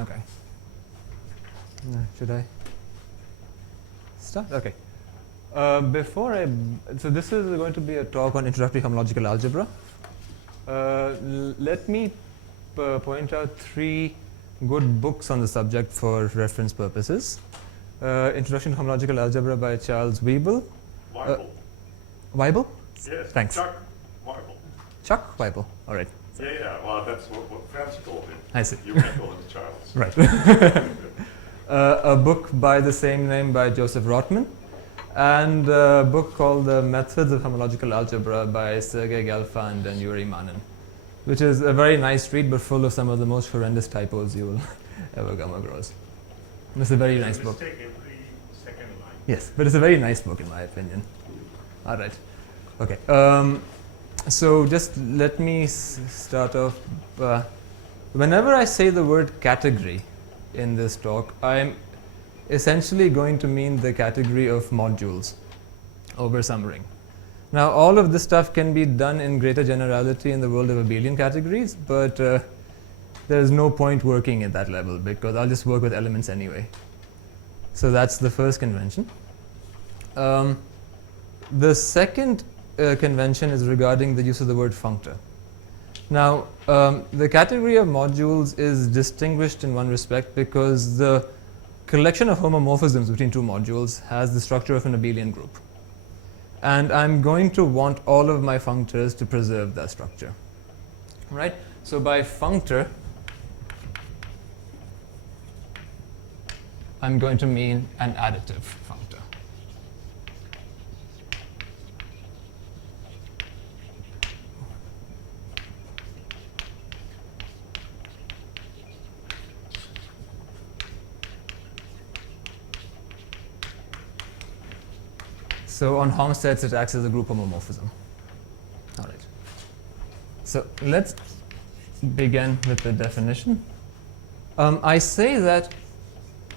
Okay. Should I start? Okay. So this is going to be a talk on introductory homological algebra. Let me point out 3 good books on the subject for reference purposes. Introduction to Homological Algebra by Charles Weibull. Weibull. Weibull? Yes. Thanks. Chuck Weibull. Chuck Weibull. All right. Yeah. Well, that's what friends call him. I see. You can call him Charles. Right. A book by the same name by Joseph Rotman, and a book called The Methods of Homological Algebra by Sergei Gelfand and Yuri Manin, which is a very nice read but full of some of the most horrendous typos you will ever come across. It's a very nice book. Mistake every second line. Yes, but it's a very nice book in my opinion. All right. Okay. So just let me start off. Whenever I say the word category in this talk, I'm essentially going to mean the category of modules over some ring. Now, all of this stuff can be done in greater generality in the world of abelian categories, but there's no point working at that level because I'll just work with elements anyway. So that's the first convention. The second convention is regarding the use of the word functor. Now, the category of modules is distinguished in one respect because the collection of homomorphisms between 2 modules has the structure of an abelian group. And I'm going to want all of my functors to preserve that structure. Right? So by functor, I'm going to mean an additive functor. So on Hom sets, it acts as a group homomorphism. All right. So let's begin with the definition. I say that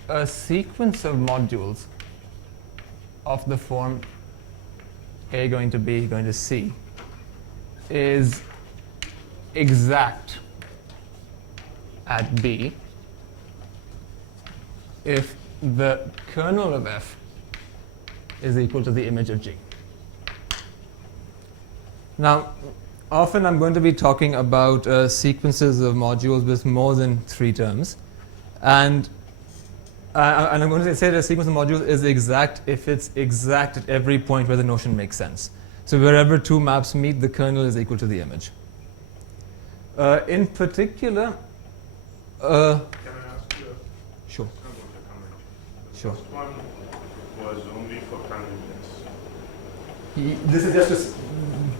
a sequence of modules of the form A going to B going to C is exact at B if the kernel of F is equal to the image of G. Now, often I'm going to be talking about sequences of modules with more than 3 terms, and I'm going to say that a sequence of modules is exact if it's exact at every point where the notion makes sense. So wherever 2 maps meet, the kernel is equal to the image. In particular, Can I ask you sure. about the convention? The Sure. first one was only for convenience. This is just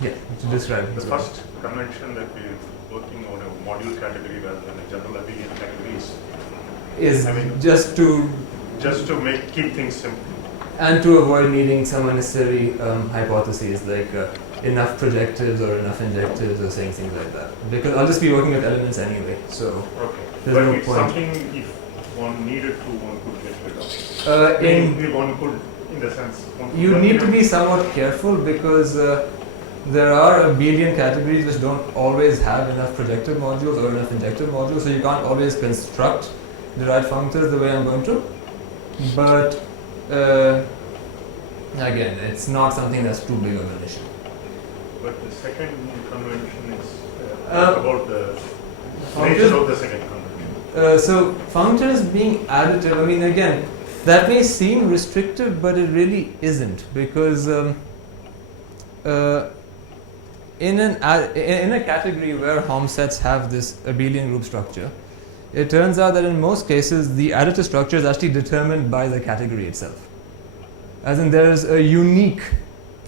to describe. The first convention that we're working on a module category rather than a general abelian category is I mean, just to keep things simple. and to avoid needing some unnecessary hypotheses like enough projectives or enough injectives or saying things like that. Because I'll just be working with elements anyway, so Okay. there's But no it's point. something if one needed to, one could get rid of. One could, in the sense. You need to be somewhat careful because there are abelian categories which don't always have enough projective modules or enough injective modules, so you can't always construct derived functors the way I'm going to. But again, it's not something that's too big of an issue. But the second convention is Uh, about the functors- nature of the second convention. So functors being additive, I mean, again, that may seem restrictive, but it really isn't, because in a category where Hom sets have this abelian group structure, it turns out that in most cases the additive structure is actually determined by the category itself. As in, there is a unique,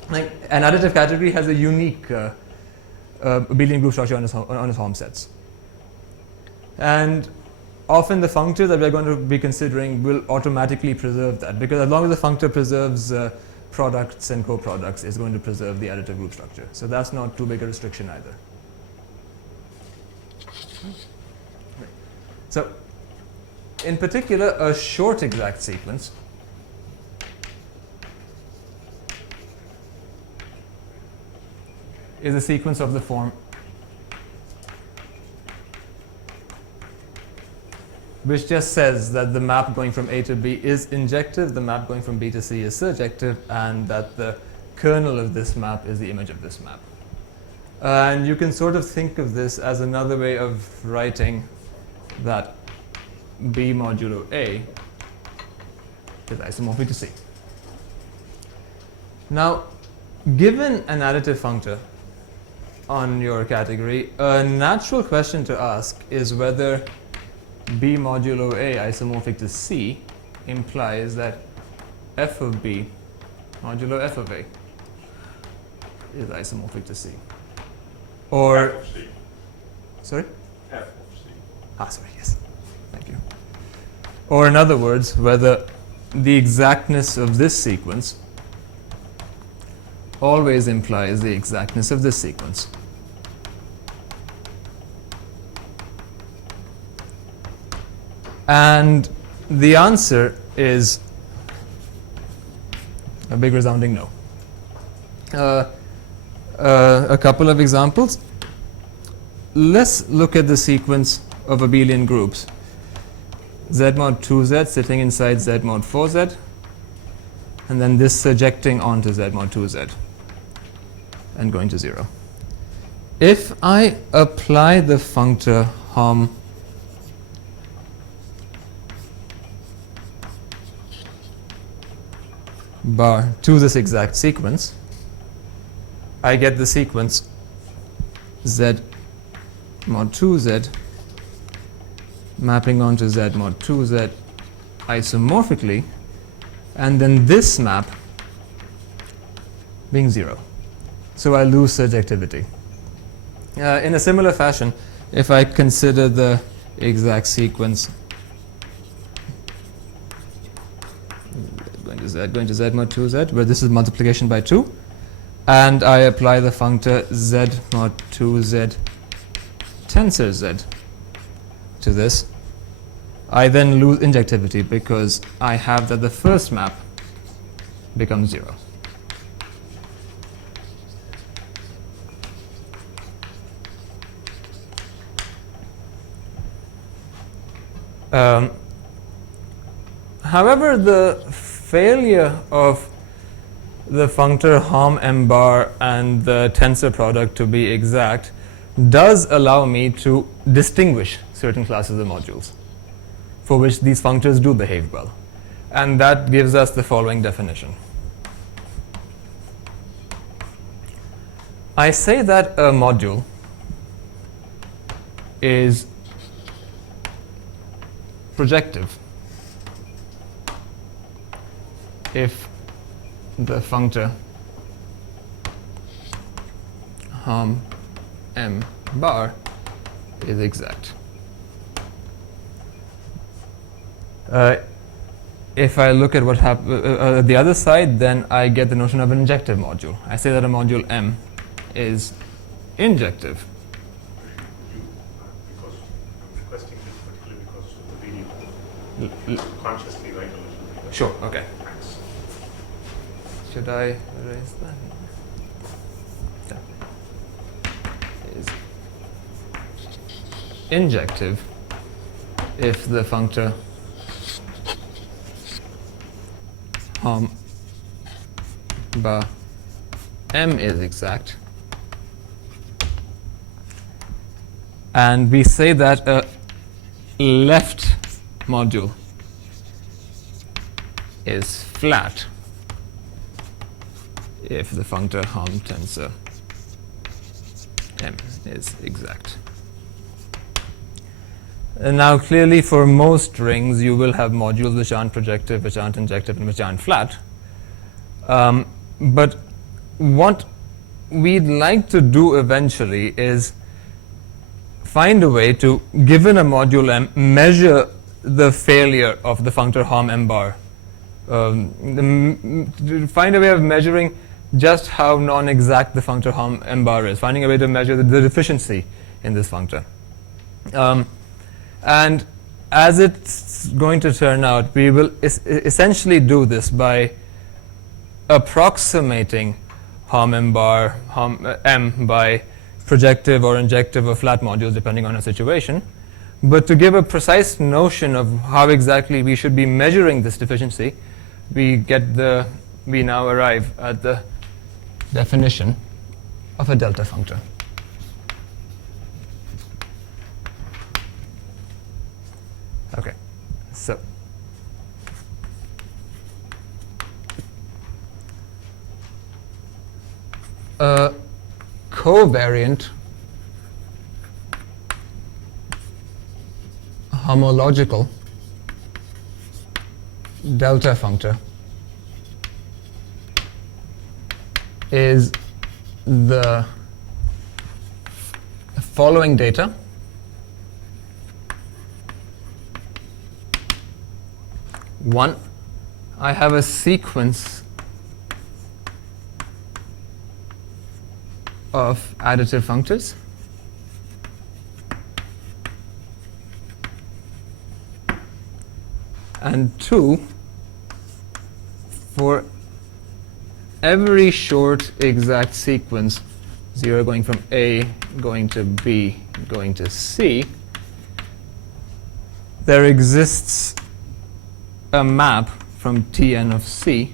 like an additive category has a unique abelian group structure on its Hom sets. And often the functor that we're going to be considering will automatically preserve that, because as long as the functor preserves products and co-products, it's going to preserve the additive group structure. So that's not too big a restriction either. So in particular, a short exact sequence is a sequence of the form which just says that the map going from A to B is injective, the map going from B to C is surjective, and that the kernel of this map is the image of this map. And you can sort of think of this as another way of writing that B modulo A is isomorphic to C. Now, given an additive functor on your category, a natural question to ask is whether B modulo A isomorphic to C implies that f of B modulo f of A is isomorphic to C. Or, F of C. sorry? F of C. Sorry, yes. Thank you. Or in other words, whether the exactness of this sequence always implies the exactness of this sequence. And the answer is a big resounding no. A couple of examples. Let's look at the sequence of abelian groups. Z mod 2Z sitting inside Z mod 4Z, and then this surjecting onto Z mod 2Z and going to 0. If I apply the functor hom bar to this exact sequence, I get the sequence Z mod 2Z mapping onto Z mod 2Z isomorphically, and then this map being 0. So I lose surjectivity. In a similar fashion, if I consider the exact sequence going to Z mod 2Z, where this is multiplication by 2, and I apply the functor Z mod 2Z tensor Z to this, I then lose injectivity because I have that the first map becomes 0. However, the failure of the functor hom m bar and the tensor product to be exact does allow me to distinguish certain classes of modules for which these functors do behave well. And that gives us the following definition. I say that a module is projective if the functor hom m bar is exact. If I look at what the other side, then I get the notion of an injective module. I say that a module M is injective. Because I'm requesting this particularly because of the video. Consciously write a little bit. Sure, okay. Thanks. Should I erase that? Yeah. Is injective if the functor hom bar M is exact. And we say that a left module is flat if the functor hom tensor M is exact. And now clearly for most rings you will have modules which aren't projective, which aren't injective, and which aren't flat. But what we'd like to do eventually is find a way to, given a module M, measure the failure of the functor hom m bar. Find a way of measuring just how non-exact the functor hom m bar is, finding a way to measure the deficiency in this functor. And as it's going to turn out, we will essentially do this by approximating hom m bar, hom m by projective or injective or flat modules depending on a situation. But to give a precise notion of how exactly we should be measuring this deficiency, we now arrive at the definition of a delta functor. Okay, so a covariant homological delta functor is the following data. One, I have a sequence of additive functors. And two, for every short exact sequence, 0 going from A, going to B, going to C, there exists a map from Tn of C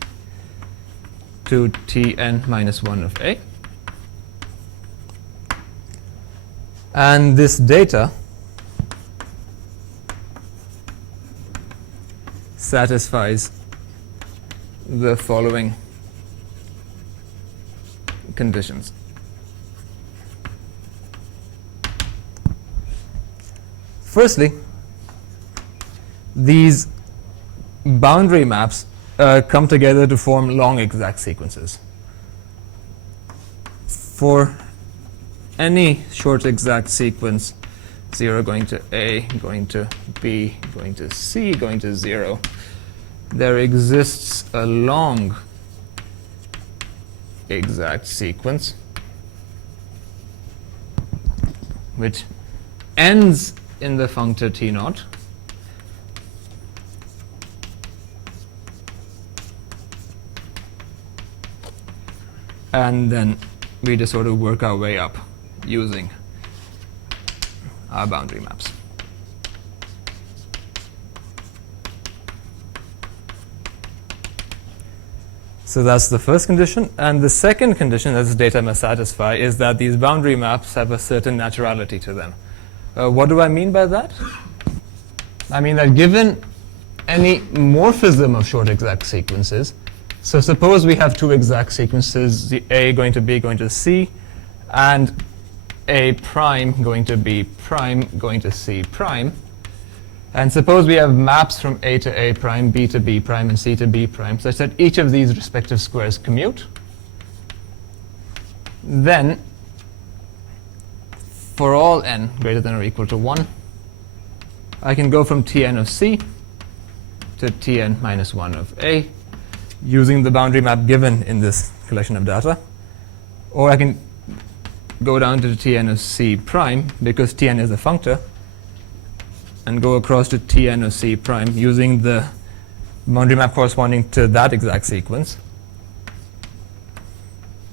to Tn minus 1 of A. And this data satisfies the following conditions. Firstly, these boundary maps come together to form long exact sequences. For any short exact sequence, 0 going to A, going to B, going to C, going to 0, there exists a long exact sequence which ends in the functor T0 and then we just sort of work our way up using our boundary maps. So that's the first condition. And the second condition that this data must satisfy is that these boundary maps have a certain naturality to them. What do I mean by that? I mean that given any morphism of short exact sequences, so suppose we have two exact sequences, the A going to B going to C, and A prime going to B prime going to C prime. And suppose we have maps from A to A prime, B to B prime, and C to B prime, such that each of these respective squares commute. Then, for all n greater than or equal to 1, I can go from Tn of C to Tn minus 1 of A using the boundary map given in this collection of data. Or I can go down to Tn of C prime, because Tn is a functor, and go across to Tn of C prime using the boundary map corresponding to that exact sequence.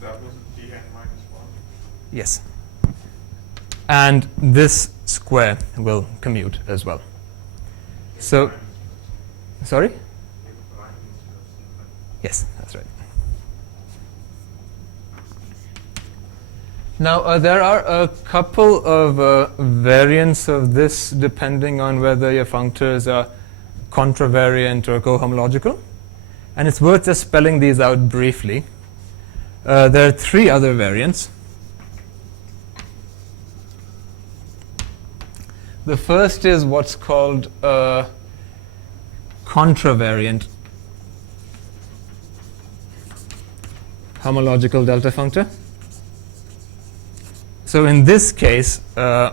That was Tn minus 1? Yes. And this square will commute as well. So, sorry? Yes, that's right. Now, there are a couple of variants of this depending on whether your functors are contravariant or cohomological. And it's worth just spelling these out briefly. There are three other variants. The first is what's called a contravariant homological delta functor. So in this case, our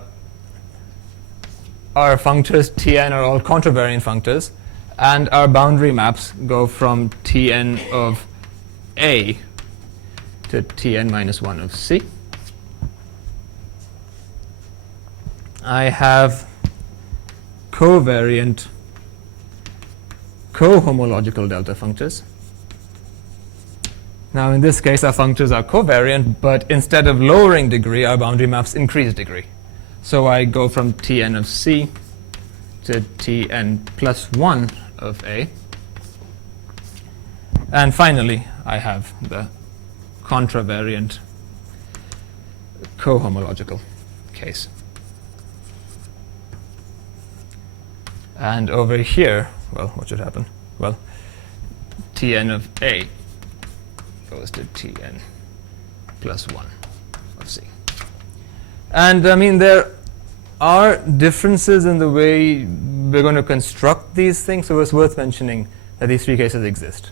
functors Tn are all contravariant functors, and our boundary maps go from Tn of A to Tn minus 1 of C. I have covariant cohomological delta functors. Now in this case our functors are covariant, but instead of lowering degree our boundary maps increase degree. So I go from Tn of C to Tn plus 1 of A. And finally, I have the contravariant cohomological case. And over here, well, what should happen? Well, Tn of A goes to Tn plus 1 of C. And I mean, there are differences in the way we're going to construct these things, so it's worth mentioning that these three cases exist.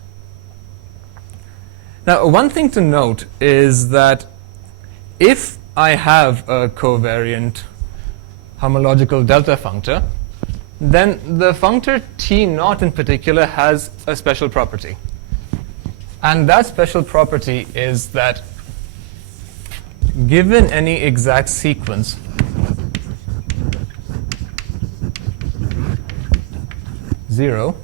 Now, one thing to note is that if I have a covariant homological delta functor, then the functor T naught in particular has a special property. And that special property is that given any exact sequence, zero,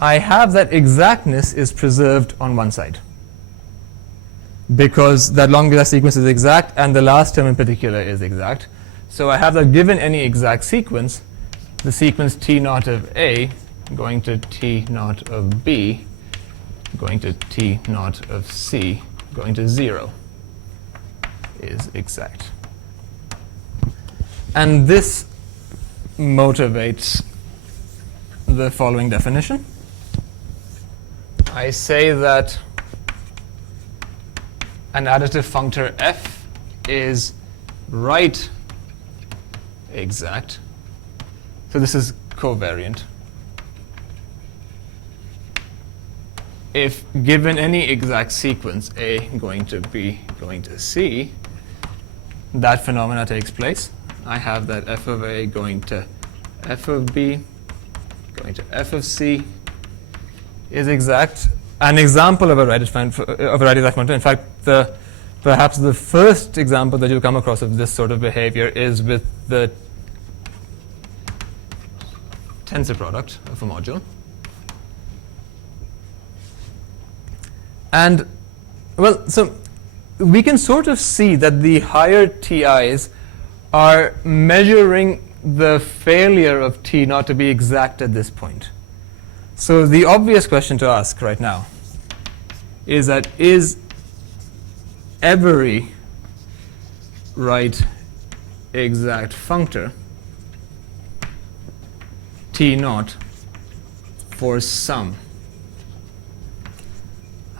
I have that exactness is preserved on one side, because that long exact sequence is exact and the last term in particular is exact. So I have that given any exact sequence, the sequence T naught of A going to T naught of B going to T naught of C going to 0 is exact. And this motivates the following definition. I say that an additive functor f is right exact. So this is covariant. If given any exact sequence, A going to B going to C, that phenomena takes place. I have that f of A going to f of B going to f of C is exact. An example of a right exact functor, in fact, perhaps the first example that you'll come across of this sort of behavior is with the tensor product of a module. And, well, so we can sort of see that the higher TIs are measuring the failure of T not to be exact at this point. So the obvious question to ask right now is that is every right exact functor T naught for some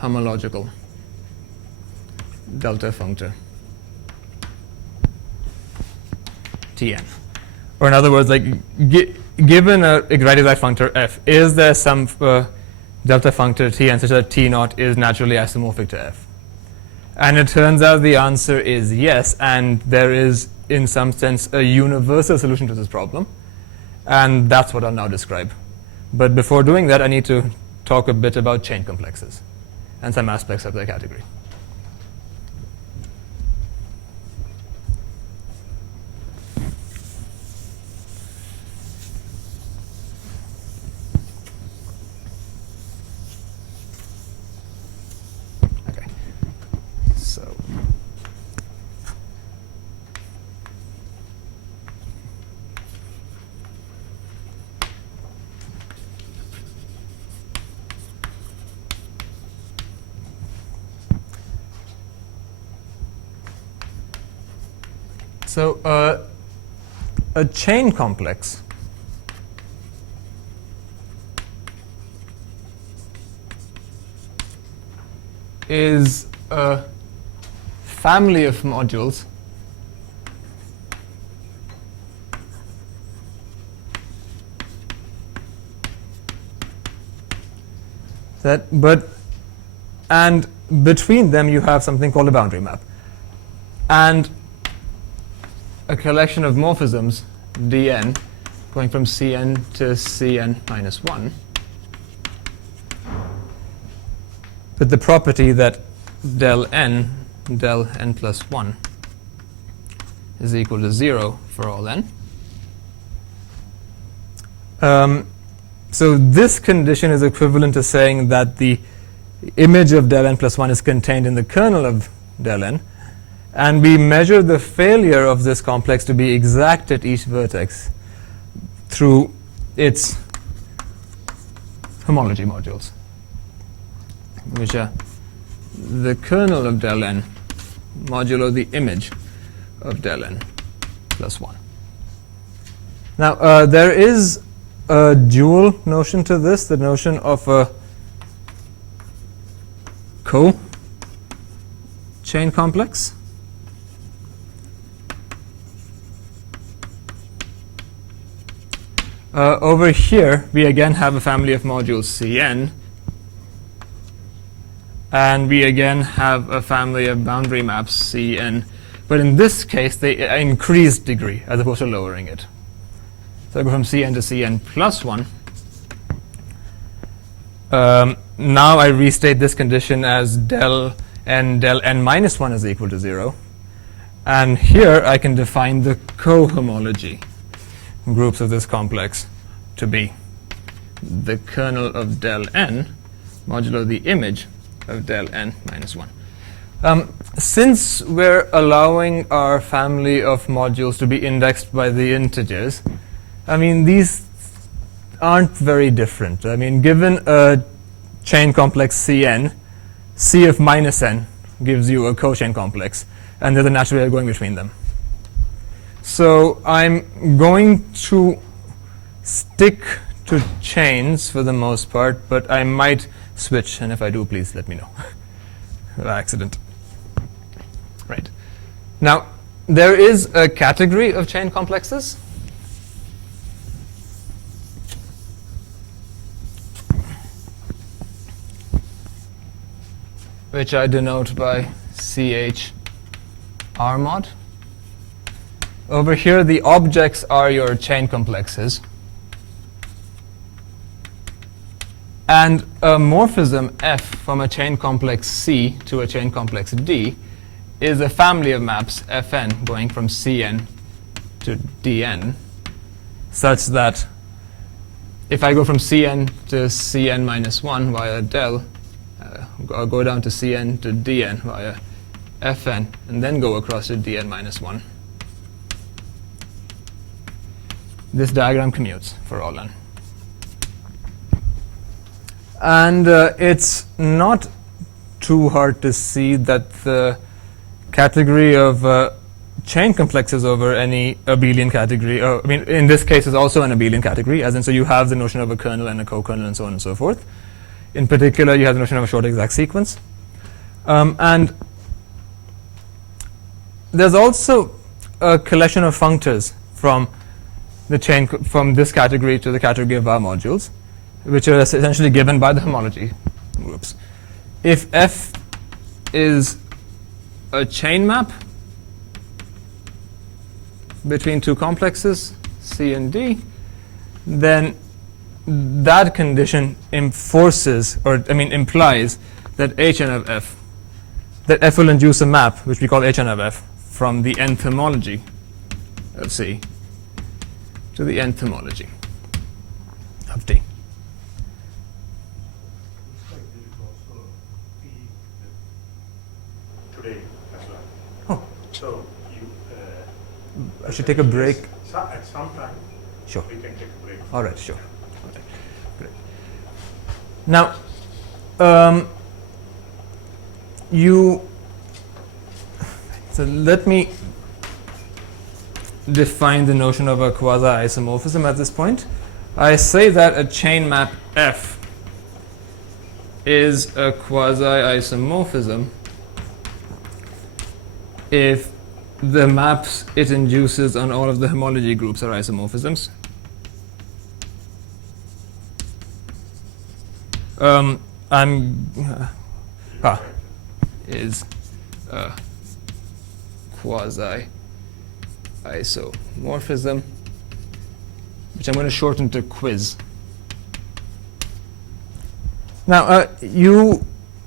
homological delta functor Tn? Or in other words, like given a right exact functor f, is there some delta functor Tn such that T naught is naturally isomorphic to f? And it turns out the answer is yes, and there is in some sense a universal solution to this problem, and that's what I'll now describe. But before doing that, I need to talk a bit about chain complexes and some aspects of their category. Okay. So a chain complex is a family of modules and between them you have something called a boundary map. And a collection of morphisms, dn, going from Cn to Cn minus 1, with the property that del n plus 1 is equal to 0 for all n. So this condition is equivalent to saying that the image of del n plus 1 is contained in the kernel of del n, and we measure the failure of this complex to be exact at each vertex through its homology modules, which are the kernel of del n modulo the image of del n plus 1. Now, there is a dual notion to this, the notion of a co-chain complex. Over here, we again have a family of modules Cn, and we again have a family of boundary maps Cn, but in this case, they increase degree as opposed to lowering it. So I go from Cn to Cn plus 1. Now I restate this condition as del n minus 1 is equal to 0. And here I can define the co-homology groups of this complex to be the kernel of del n modulo the image of del n minus 1. Since we're allowing our family of modules to be indexed by the integers, I mean, these aren't very different. I mean, given a chain complex Cn, C of minus n gives you a co-chain complex, and there's a natural way of going between them. So I'm going to stick to chains for the most part, but I might switch, and if I do, please let me know. By accident. Right. Now, there is a category of chain complexes. Which I denote by CH R mod. Over here, the objects are your chain complexes. And a morphism F from a chain complex C to a chain complex D is a family of maps Fn going from Cn to Dn, such that if I go from Cn to Cn minus 1 via del, I'll go down to Cn to Dn via Fn, and then go across to Dn minus 1. This diagram commutes for all n. And it's not too hard to see that the category of chain complexes over any abelian category, I mean, in this case, is also an abelian category, as in, so you have the notion of a kernel and a co-kernel and so on and so forth. In particular, you have the notion of a short exact sequence. And there's also a collection of functors from the chain, from this category to the category of our modules, which are essentially given by the homology groups. If F is a chain map between two complexes, C and D, then that condition implies that Hn of F, that F will induce a map, which we call Hn of F, from the entomology of C to the entomology of D. Today as well. Oh. So you. I should take a break. At some time. Sure. We can take a break. All right. Sure. All right. Great. Now, so let me define the notion of a quasi-isomorphism at this point. I say that a chain map F is a quasi-isomorphism if the maps it induces on all of the homology groups are isomorphisms. Is a quasi-isomorphism, which I'm going to shorten to quiz. Now, you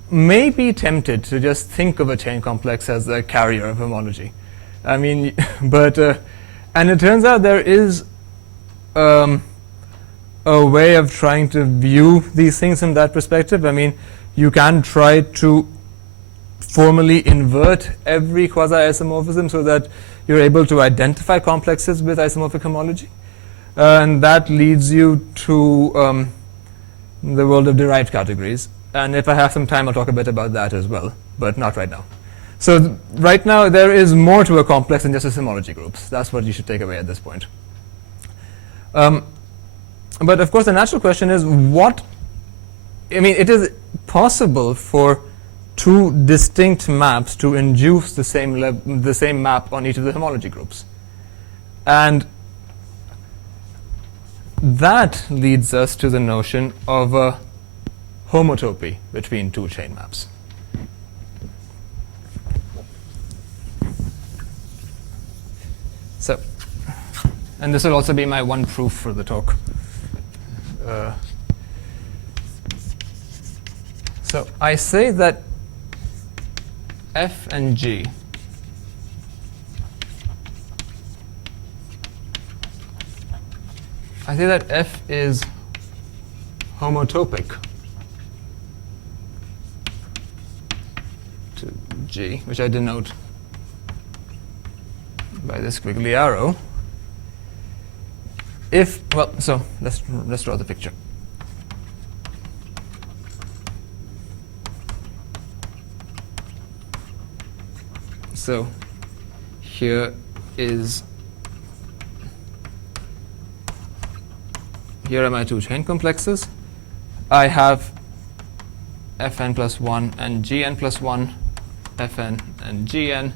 may be tempted to just think of a chain complex as the carrier of homology. I mean, but, and it turns out there is a way of trying to view these things from that perspective. I mean, you can try to formally invert every quasi-isomorphism so that you're able to identify complexes with isomorphic homology. And that leads you to the world of derived categories. And if I have some time, I'll talk a bit about that as well, but not right now. So right now, there is more to a complex than just its homology groups. That's what you should take away at this point. But of course, the natural question is it is possible for two distinct maps to induce the same map on each of the homology groups. And that leads us to the notion of a homotopy between two chain maps. So, and this will also be my one proof for the talk. So I say that F and G F is homotopic to G, which I denote by this squiggly arrow. So let's draw the picture. So here are my two chain complexes. I have Fn plus 1 and Gn plus 1, Fn and Gn,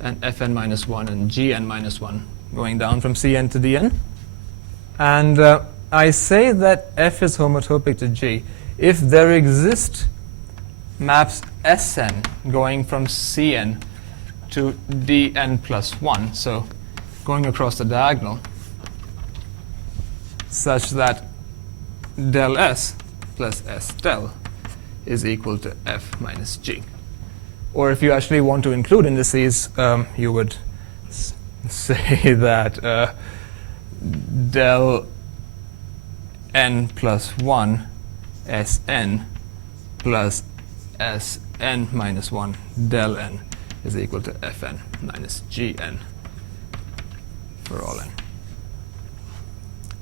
and Fn minus 1 and Gn minus 1, going down from Cn to Dn. And I say that F is homotopic to G if there exist maps Sn going from Cn to Dn plus 1, so going across the diagonal, such that del S plus S del is equal to F minus G. Or if you actually want to include indices, you would say that del n plus 1 Sn plus Sn minus 1 del n is equal to Fn minus Gn for all n.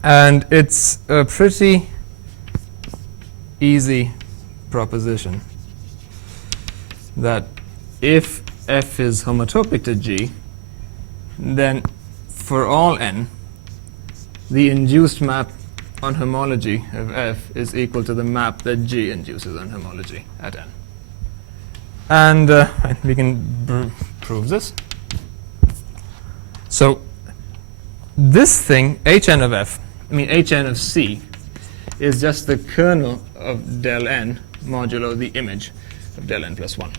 And it's a pretty easy proposition that if F is homotopic to G, then for all n, the induced map on homology of F is equal to the map that G induces on homology at n. And we can prove this. So this thing, Hn of F, Hn of C, is just the kernel of del n modulo the image of del n plus 1.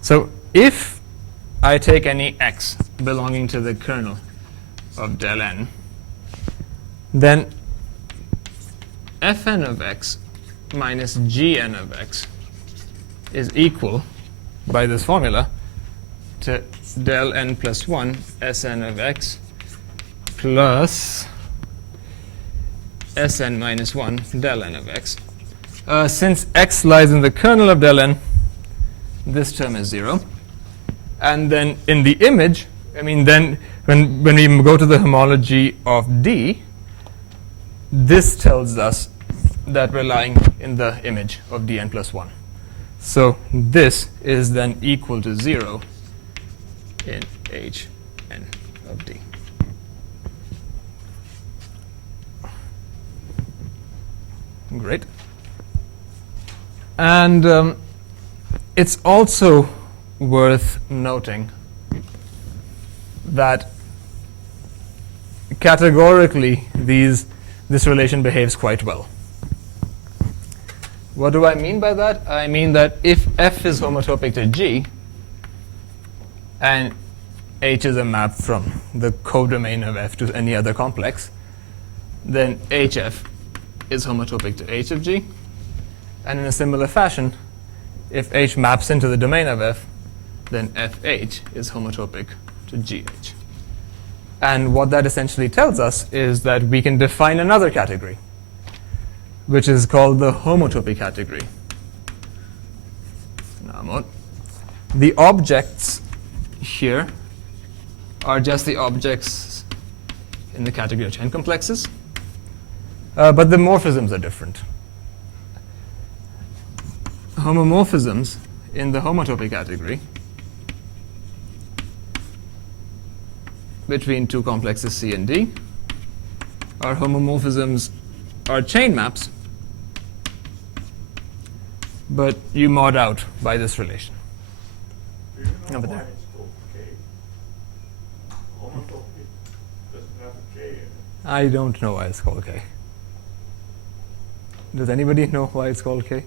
So if I take any x belonging to the kernel of del n, then Fn of x minus Gn of x is equal, by this formula, to del n plus 1 Sn of x plus Sn minus 1 del n of x. Since x lies in the kernel of del n, this term is 0. And then in the image, then when we go to the homology of D, this tells us that we're lying in the image of Dn plus 1. So this is then equal to 0 in Hn of D. Great. And it's also worth noting that categorically this relation behaves quite well. What do I mean by that? I mean that if F is homotopic to G, and H is a map from the codomain of F to any other complex, then HF is homotopic to H of G. And in a similar fashion, if H maps into the domain of F, then FH is homotopic to GH. And what that essentially tells us is that we can define another category, which is called the homotopy category. The objects here are just the objects in the category of chain complexes, but the morphisms are different. Homomorphisms in the homotopy category between two complexes C and D are homomorphisms, are chain maps, but you mod out by this relation. Do you know Over why there. it's called K? Homotopy doesn't have a K in it. I don't know why it's called K. Does anybody know why it's called K?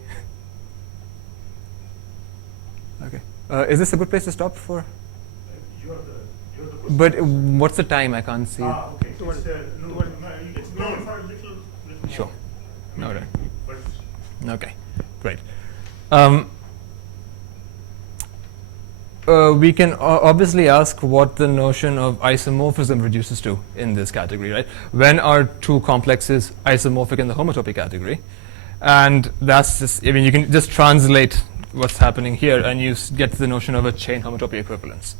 Okay. Is this a good place to stop for? You're the person. But what's the time? I can't see it. Okay. It's known for a little Sure. No, no. but Okay, great. We can obviously ask what the notion of isomorphism reduces to in this category, right? When are two complexes isomorphic in the homotopy category? And that's just, I mean, you can just translate what's happening here and you get to the notion of a chain homotopy equivalence.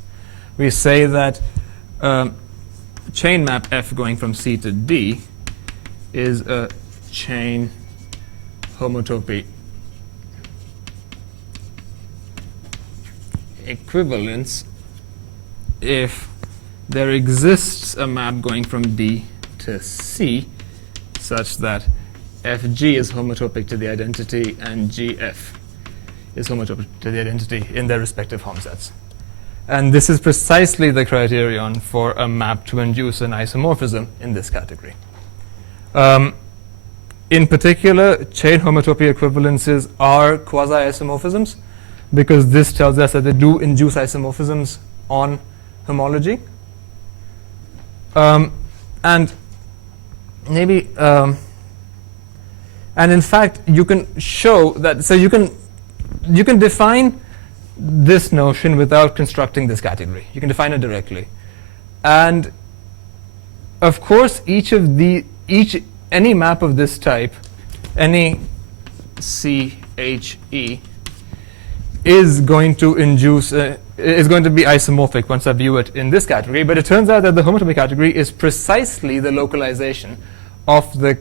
We say that chain map F going from C to D is a chain homotopy equivalence if there exists a map going from D to C such that Fg is homotopic to the identity and Gf is homotopic to the identity in their respective Hom sets. And this is precisely the criterion for a map to induce an isomorphism in this category. In particular, chain homotopy equivalences are quasi-isomorphisms because this tells us that they do induce isomorphisms on homology. And maybe, and in fact, you can show that, so you can define this notion without constructing this category. You can define it directly. And of course, any map of this type, any CHE, is going to induce, is going to be isomorphic once I view it in this category. But it turns out that the homotopy category is precisely the localization of the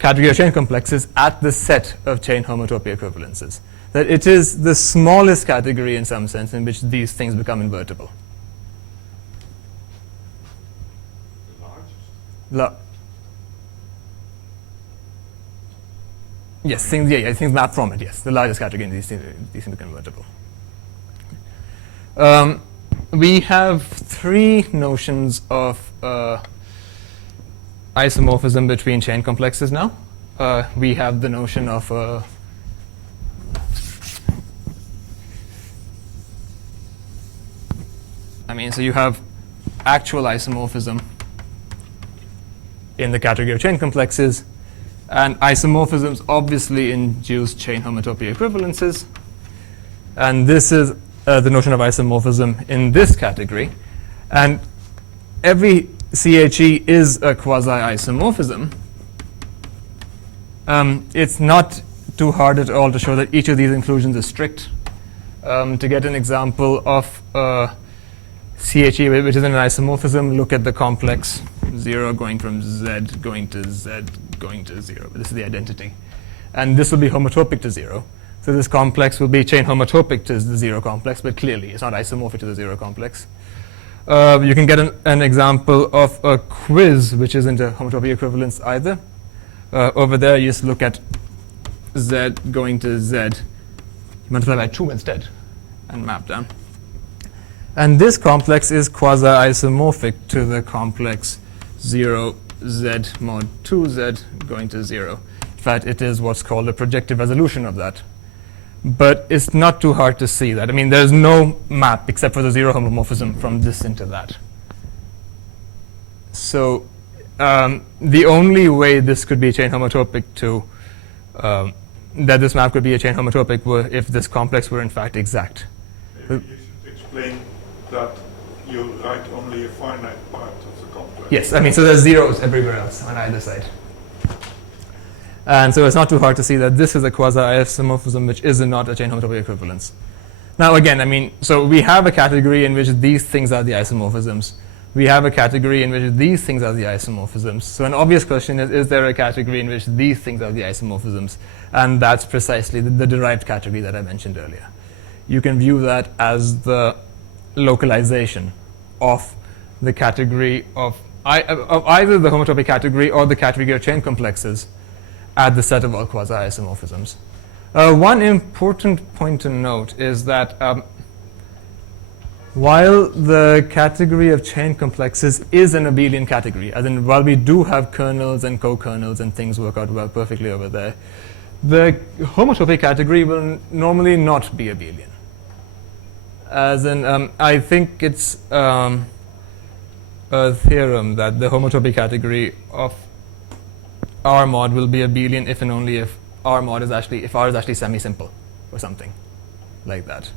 category of chain complexes at the set of chain homotopy equivalences. That it is the smallest category in some sense in which these things become invertible. the largest. Yes, things map from it, yes. The largest category in these things become invertible. We have three notions of isomorphism between chain complexes now. We have the notion of so you have actual isomorphism in the category of chain complexes, and isomorphisms obviously induce chain homotopy equivalences. And this is the notion of isomorphism in this category. And every CHE is a quasi-isomorphism. It's not too hard at all to show that each of these inclusions is strict. To get an example of CHE, which is an isomorphism, look at the complex 0 going from Z going to Z going to 0. This is the identity. And this will be homotopic to 0. So this complex will be chain homotopic to the 0 complex, but clearly it's not isomorphic to the 0 complex. You can get an example of a quiz, which isn't a homotopy equivalence either. Over there, you just look at Z going to Z. You multiply by 2 instead and map down. And this complex is quasi-isomorphic to the complex 0 Z mod 2Z going to 0. In fact, it is what's called a projective resolution of that. But it's not too hard to see that. I mean, there's no map except for the 0 homomorphism from this into that. So the only way this could be a chain homotopic to, that this map could be a chain homotopic were if this complex were in fact exact. Maybe you should explain that you write only a finite part of the complex. Yes, I mean, so there's zeros everywhere else on either side. And so it's not too hard to see that this is a quasi-isomorphism which is not a chain homotopy equivalence. Now again, I mean, so we have a category in which these things are the isomorphisms, we have a category in which these things are the isomorphisms. So an obvious question is there a category in which these things are the isomorphisms? And that's precisely the derived category that I mentioned earlier. You can view that as the localization of the category of either the homotopy category or the category of chain complexes at the set of all quasi-isomorphisms. One important point to note is that while the category of chain complexes is an abelian category, as in while we do have kernels and co-kernels and things work out well perfectly over there, the homotopy category will normally not be abelian. As in, I think it's a theorem that the homotopy category of R mod will be abelian if and only if R mod is actually, if R is actually semi-simple or something like that.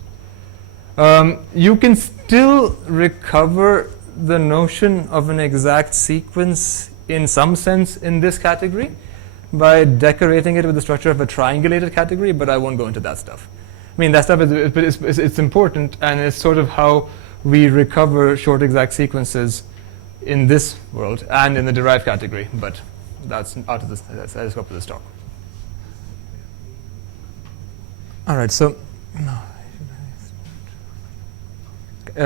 You can still recover the notion of an exact sequence in some sense in this category by decorating it with the structure of a triangulated category, but I won't go into that stuff. I mean, that stuff it's important, and it's sort of how we recover short exact sequences in this world and in the derived category, but that's out of the scope of this talk. All right, so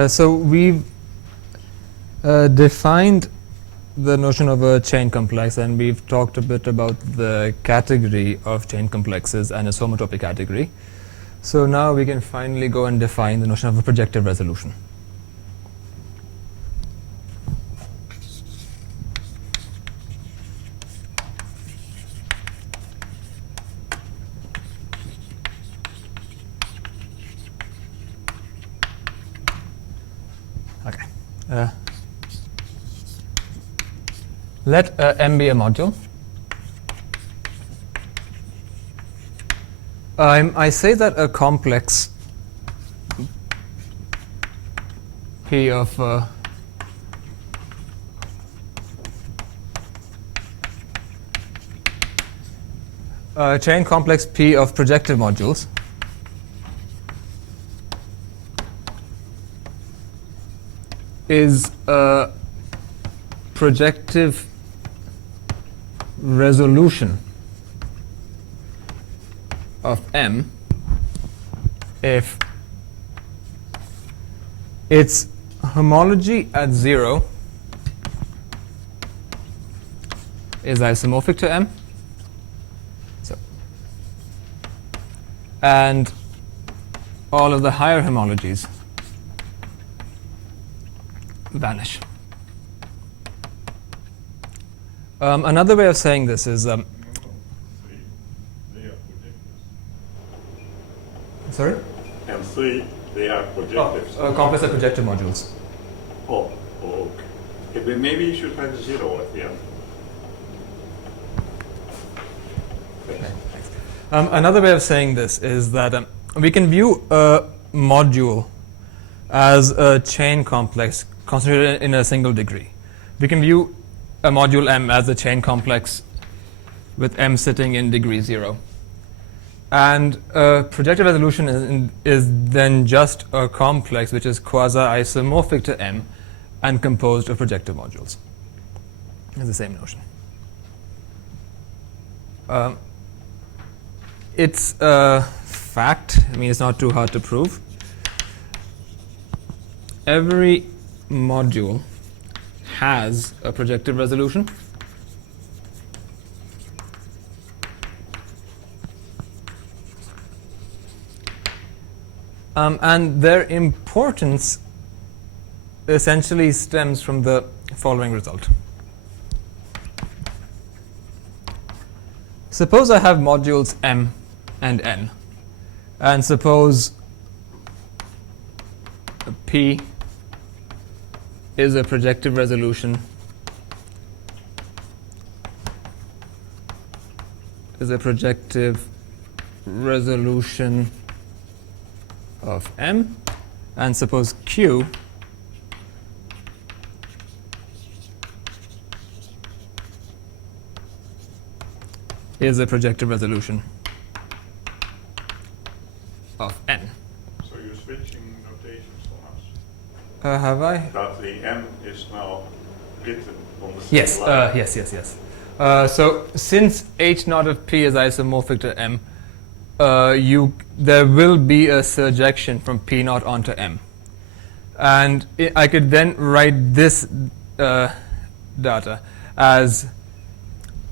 so we've defined the notion of a chain complex, and we've talked a bit about the category of chain complexes and its homotopy category. So now we can finally go and define the notion of a projective resolution. Okay. Let M be a module. I say that a complex P of a chain complex P of projective modules is a projective resolution of M if its homology at 0 is isomorphic to M, so, and all of the higher homologies vanish. Another way of saying this is sorry? And three, they are projectives. Compressor projective modules. Oh, okay. Okay, maybe you should have 0 at the end. Okay, thanks. Another way of saying this is that we can view a module as a chain complex concentrated in a single degree. We can view a module M as a chain complex with M sitting in degree 0. And projective resolution is then just a complex which is quasi-isomorphic to M and composed of projective modules. It's the same notion. It's a fact. I mean, it's not too hard to prove. Every module has a projective resolution. And their importance essentially stems from the following result. Suppose I have modules M and N, and suppose P is a projective resolution of M, and suppose Q is a projective resolution of N. So you're switching notations on us? Have I? That the M is now written on the same Yes, line. yes. So since H naught of P is isomorphic to M, there will be a surjection from P naught onto M. And I could then write this data as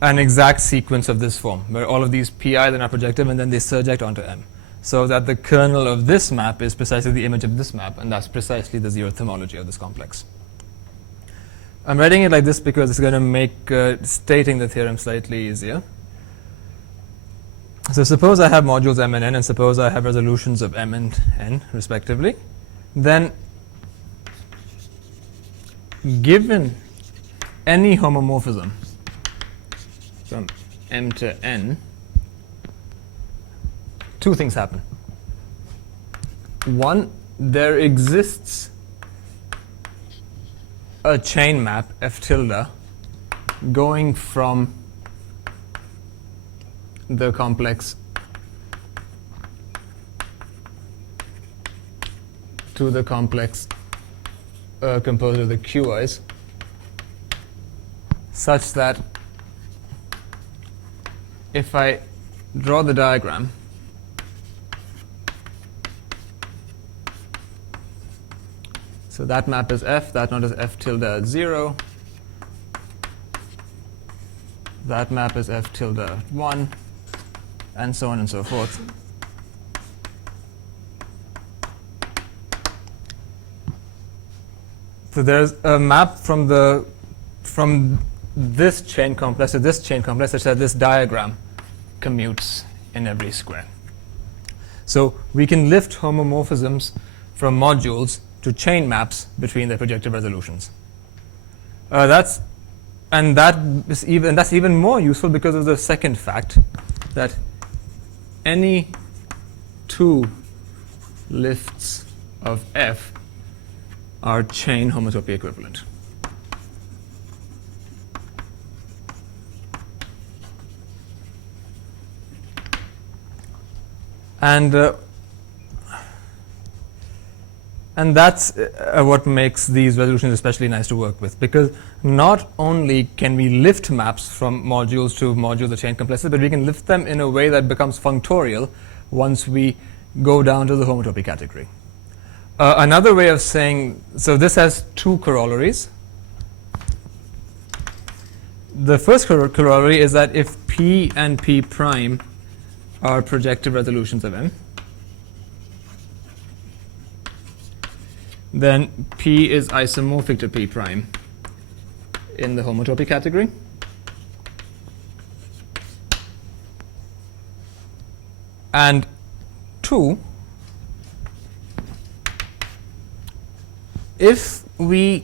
an exact sequence of this form, where all of these Pi then are projective and then they surject onto M. So that the kernel of this map is precisely the image of this map, and that's precisely the zeroth homology of this complex. I'm writing it like this because it's going to make stating the theorem slightly easier. So suppose I have modules M and N, and suppose I have resolutions of M and N, respectively. Then, given any homomorphism from M to N, two things happen. One, there exists a chain map F tilde going from the complex to the complex composed of the QIs, such that if I draw the diagram, so that map is F, that node is F tilde at 0, that map is F tilde at 1, and so on and so forth. So there's a map from this chain complex to this chain complex such that this diagram commutes in every square. So we can lift homomorphisms from modules to chain maps between their projective resolutions. That's even more useful because of the second fact that any two lifts of F are chain homotopy equivalent. And that's what makes these resolutions especially nice to work with, because not only can we lift maps from modules to modules of chain complexes, but we can lift them in a way that becomes functorial once we go down to the homotopy category. Another way of saying, so this has two corollaries. The first corollary is that if P and P prime are projective resolutions of M, then P is isomorphic to P prime in the homotopy category. And two, if we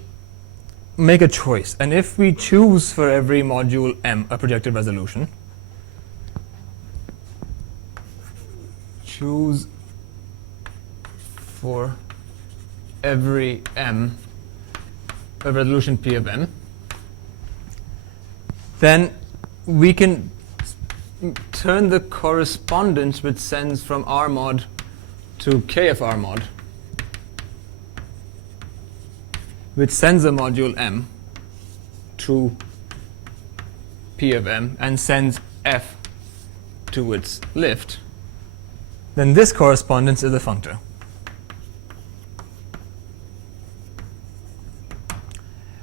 make a choice, and if we choose for every module M a projective resolution, choose for every M a resolution P of M, then we can turn the correspondence which sends from R mod to K of R mod, which sends a module M to P of M and sends F to its lift, then this correspondence is a functor.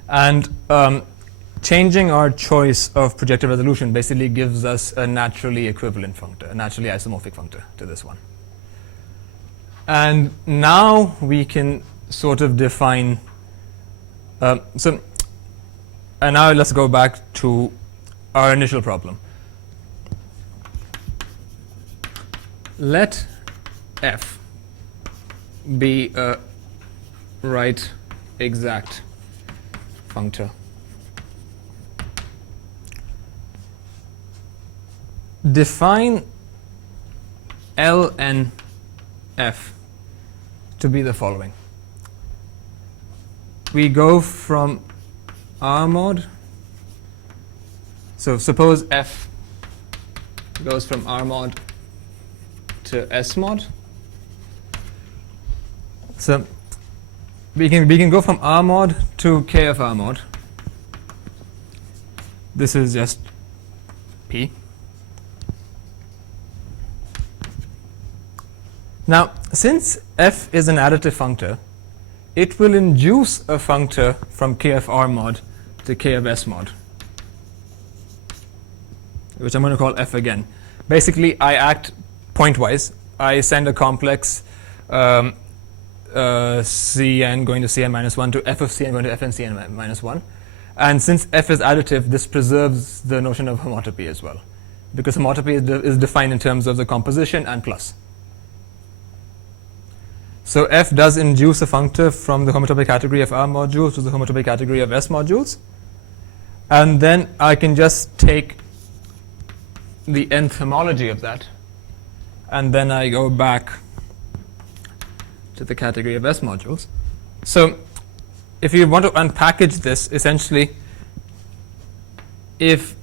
And changing our choice of projective resolution basically gives us a naturally equivalent functor, a naturally isomorphic functor to this one. And now we can sort of define, and now let's go back to our initial problem. Let F be a right exact functor. Define L and F to be the following. We go from R mod. So suppose F goes from R mod to S mod. So we can go from R mod to K of R mod. This is just P. Now, since f is an additive functor, it will induce a functor from K of R mod to K of S mod, which I'm going to call f again. Basically, I act pointwise. I send a complex Cn going to Cn minus 1 to f of Cn going to fn Cn minus 1. And since f is additive, this preserves the notion of homotopy as well, because homotopy is defined in terms of the composition and plus. So f does induce a functor from the homotopy category of R modules to the homotopy category of S modules. And then I can just take the nth homology of that, and then I go back to the category of S modules. So if you want to unpackage this, essentially, if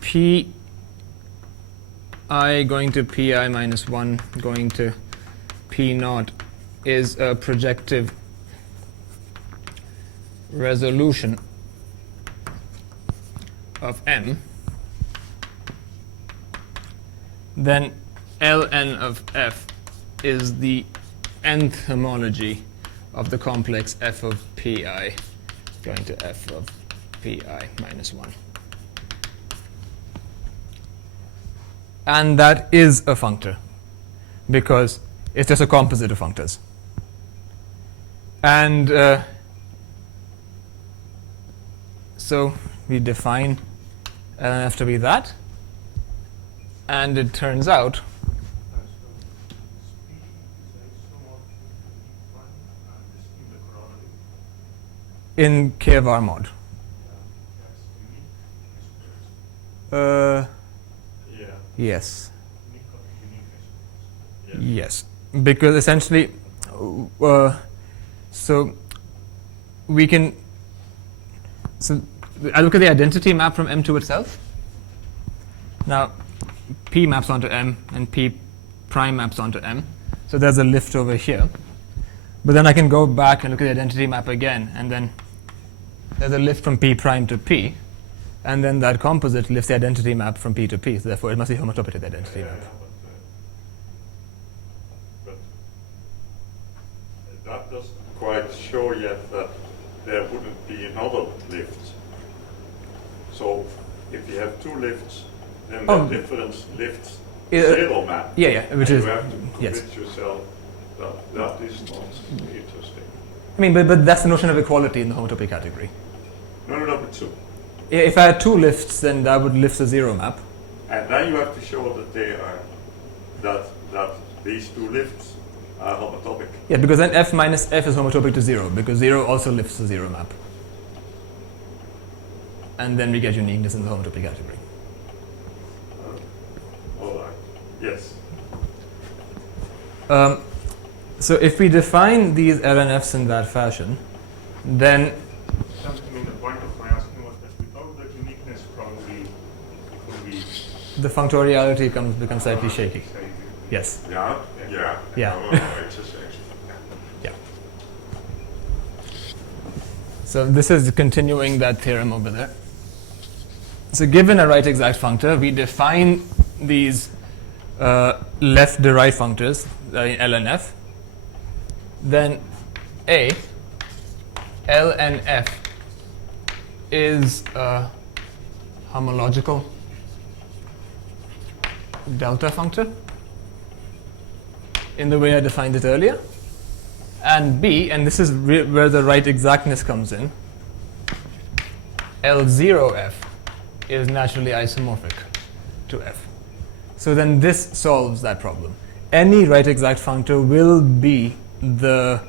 Pi going to Pi minus 1 going to P naught is a projective resolution of M, then Ln of f is the nth homology of the complex f of Pi going to f of Pi minus 1. And that is a functor, because it's just a composite of functors. And so we define Ln f to be that, and it turns out in K of R mod. Yes. Yes, because essentially, so we can. So I look at the identity map from M to itself. Now, P maps onto M, and P prime maps onto M. So there's a lift over here. But then I can go back and look at the identity map again, and then there's a lift from P prime to P, and then that composite lifts the identity map from P to P. So therefore, it must be homotopy to the identity map. But that doesn't quite show yet that there wouldn't be another lift. So if you have two lifts, then the difference lifts zero map. Yeah, which is, you have to yes. convince yourself that that is not interesting. I mean, but that's the notion of equality in the homotopy category. No, but two. If I had two lifts, then that would lift the zero map. And then you have to show that they are that these two lifts are homotopic. Yeah, because then f minus f is homotopic to 0, because 0 also lifts the zero map. And then we get uniqueness in the homotopy category. All right. Yes. So if we define these LNFs in that fashion, then I mean, the point of my asking was that without that uniqueness, probably it would be the functoriality becomes slightly shaky. Yes. Yeah. Yeah. It's a section. Yeah. So this is continuing that theorem over there. So given a right exact functor, we define these left derived functors, LNF. Then A, LNF is a homological delta functor in the way I defined it earlier. And B, and this is where the right exactness comes in, L0F is naturally isomorphic to F. So then this solves that problem. Any right exact functor will be the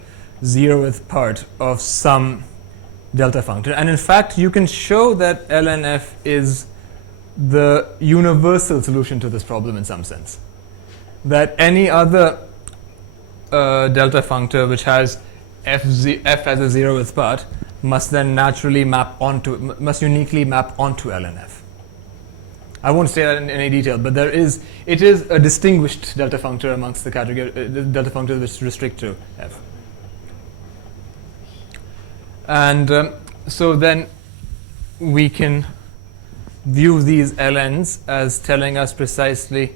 zeroth part of some delta functor. And in fact, you can show that LNF is the universal solution to this problem in some sense. That any other delta functor which has f as a zeroth part must then naturally must uniquely map onto LNF. I won't say that in any detail, but it is a distinguished delta functor amongst the category delta functors which restrict to f. And so then we can view these ln's as telling us precisely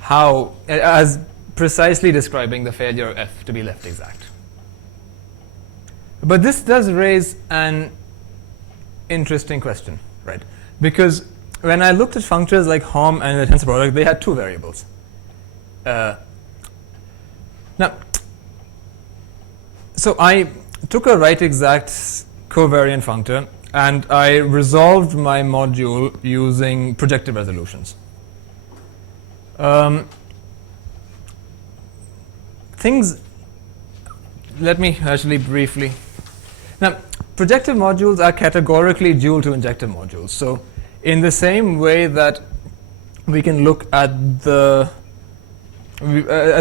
how, as precisely describing the failure of f to be left exact. But this does raise an interesting question, right? Because when I looked at functors like Hom and the tensor product, they had two variables. Now, so I took a right exact covariant functor and I resolved my module using projective resolutions. Let me actually briefly. Now, projective modules are categorically dual to injective modules. So in the same way that we can look at the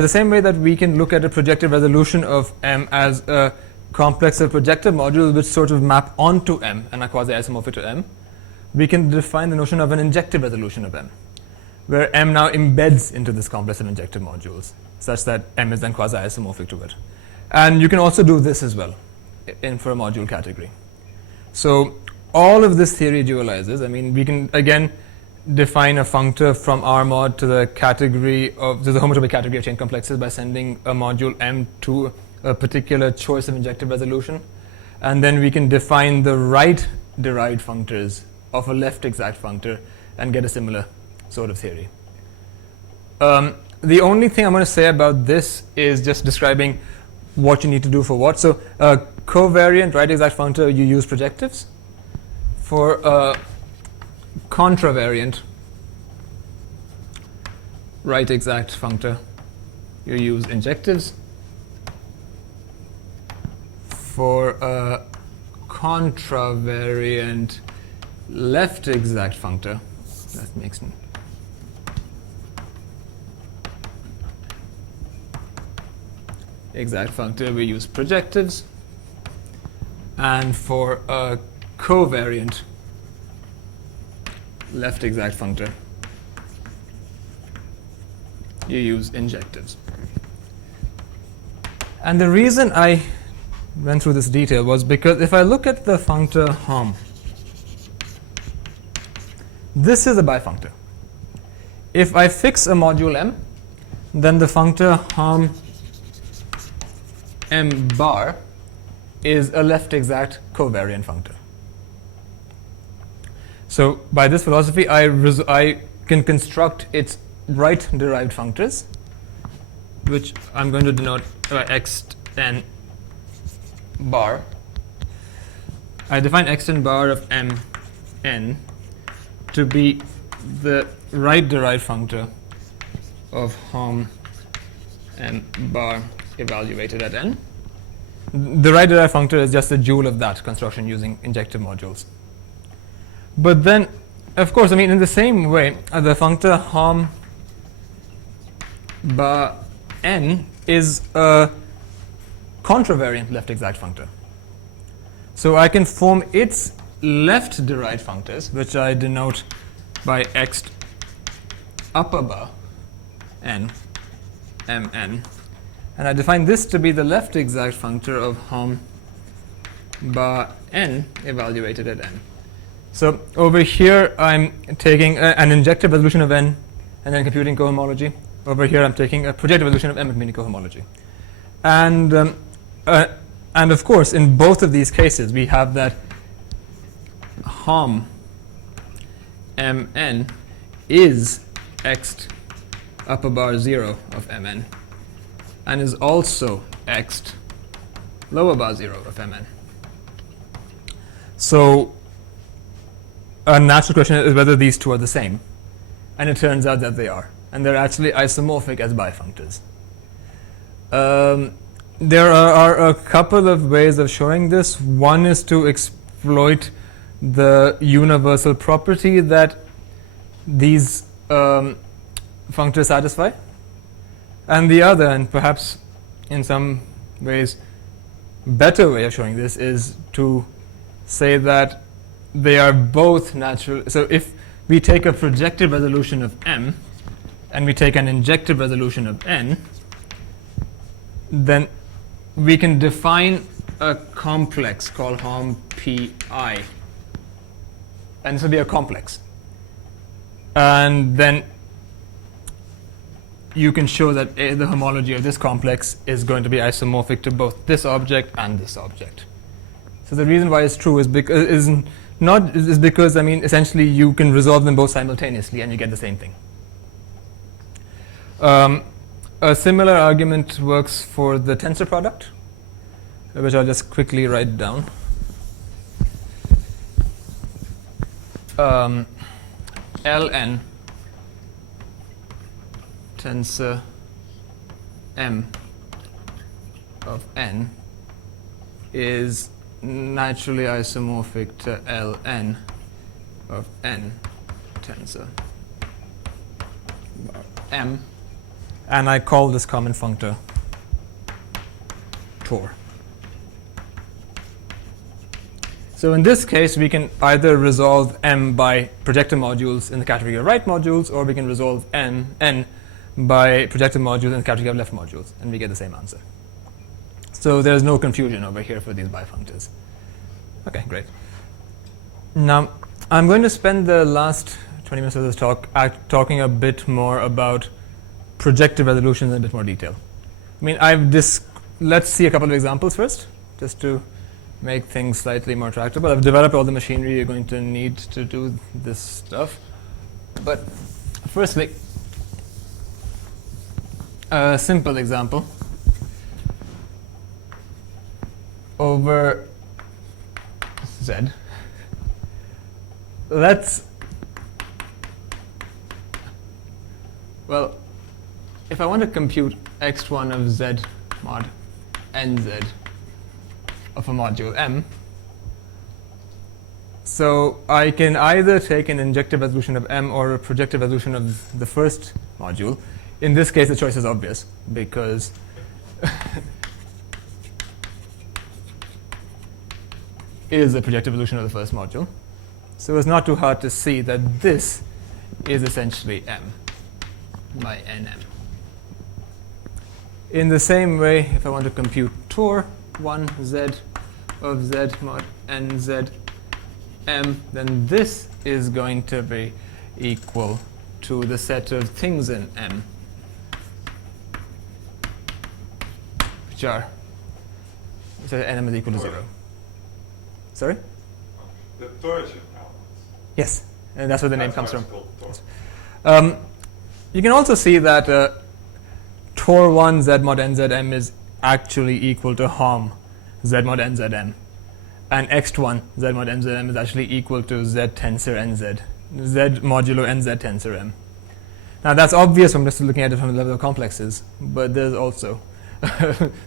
same way that we can look at a projective resolution of M as a complex of projective modules which sort of map onto M and are quasi-isomorphic to M, we can define the notion of an injective resolution of M, where M now embeds into this complex of injective modules, such that M is then quasi-isomorphic to it. And you can also do this as well for a module category. So all of this theory dualizes. I mean, we can again define a functor from R mod to the category of the homotopy category of chain complexes by sending a module M to a particular choice of injective resolution, and then we can define the right derived functors of a left exact functor and get a similar sort of theory. The only thing I'm going to say about this is just describing what you need to do for what. So covariant right exact functor, you use projectives. For contravariant right exact functor, you use injectives. For a contravariant left exact functor, that makes exact functor, we use projectives. And for a covariant left exact functor, you use injectives. And the reason I went through this detail was because if I look at the functor Hom, this is a bifunctor. If I fix a module M, then the functor Hom M bar is a left exact covariant functor. So by this philosophy, I can construct its right derived functors, which I'm going to denote by xn bar. I define xn bar of mn to be the right derived functor of Hom m bar evaluated at n. The right derived functor is just a joule of that construction using injective modules. But then, of course, I mean, in the same way, the functor Hom bar n is a contravariant left exact functor. So I can form its left derived functors, which I denote by x upper bar n mn. And I define this to be the left exact functor of Hom bar n evaluated at n. So over here, I'm taking an injective resolution of n and then computing cohomology. Over here, I'm taking a projective resolution of m and computing cohomology. And of course, in both of these cases, we have that Hom mn is x upper bar 0 of mn and is also x lower bar 0 of mn. So a natural question is whether these two are the same. And it turns out that they are. And they're actually isomorphic as bifunctors. There are a couple of ways of showing this. One is to exploit the universal property that these functors satisfy. And the other, and perhaps in some ways better way of showing this, is to say that they are both natural. So if we take a projective resolution of M and we take an injective resolution of N, then we can define a complex called Hom-Pi, and this will be a complex. And then you can show that the homology of this complex is going to be isomorphic to both this object and this object. So the reason why it's true is because I mean essentially you can resolve them both simultaneously and you get the same thing. A similar argument works for the tensor product, which I'll just quickly write down. Ln tensor M of n is naturally isomorphic to Ln of n tensor M, and I call this common functor Tor. So in this case, we can either resolve M by projective modules in the category of right modules, or we can resolve N by projective modules in the category of left modules, and we get the same answer. So there's no confusion over here for these bifunctors. Okay, great. Now, I'm going to spend the last 20 minutes of this talk talking a bit more about projective resolutions in a bit more detail. I mean, let's see a couple of examples first, just to make things slightly more tractable. I've developed all the machinery you're going to need to do this stuff. But firstly, a simple example. Over Z, if I want to compute x1 of Z mod nz of a module M, so I can either take an injective resolution of M or a projective resolution of the first module. In this case, the choice is obvious because is a projective resolution of the first module. So it's not too hard to see that this is essentially M by Nm. In the same way, if I want to compute Tor 1z of Z mod nz M, then this is going to be equal to the set of things in M, which are Nm is equal to 0. Sorry? The torsion elements. Yes, and that's where the name comes from. Yes. You can also see that Tor 1 Z mod nzm is actually equal to Hom Z mod nzm, and X1 Z mod nzm is actually equal to Z tensor nz, Z modulo nz tensor m. Now that's obvious from just looking at it from the level of complexes, but there's also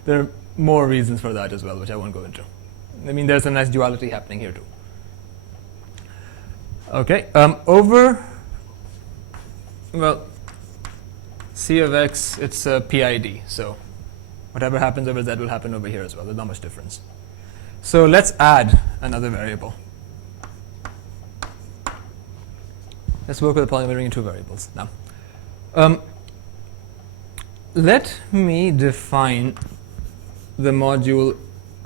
there are more reasons for that as well, which I won't go into. I mean, there's a nice duality happening here too. Okay, C of x, it's a PID, so whatever happens over Z will happen over here as well. There's not much difference. So let's add another variable. Let's work with a polynomial ring in two variables. Now, let me define the module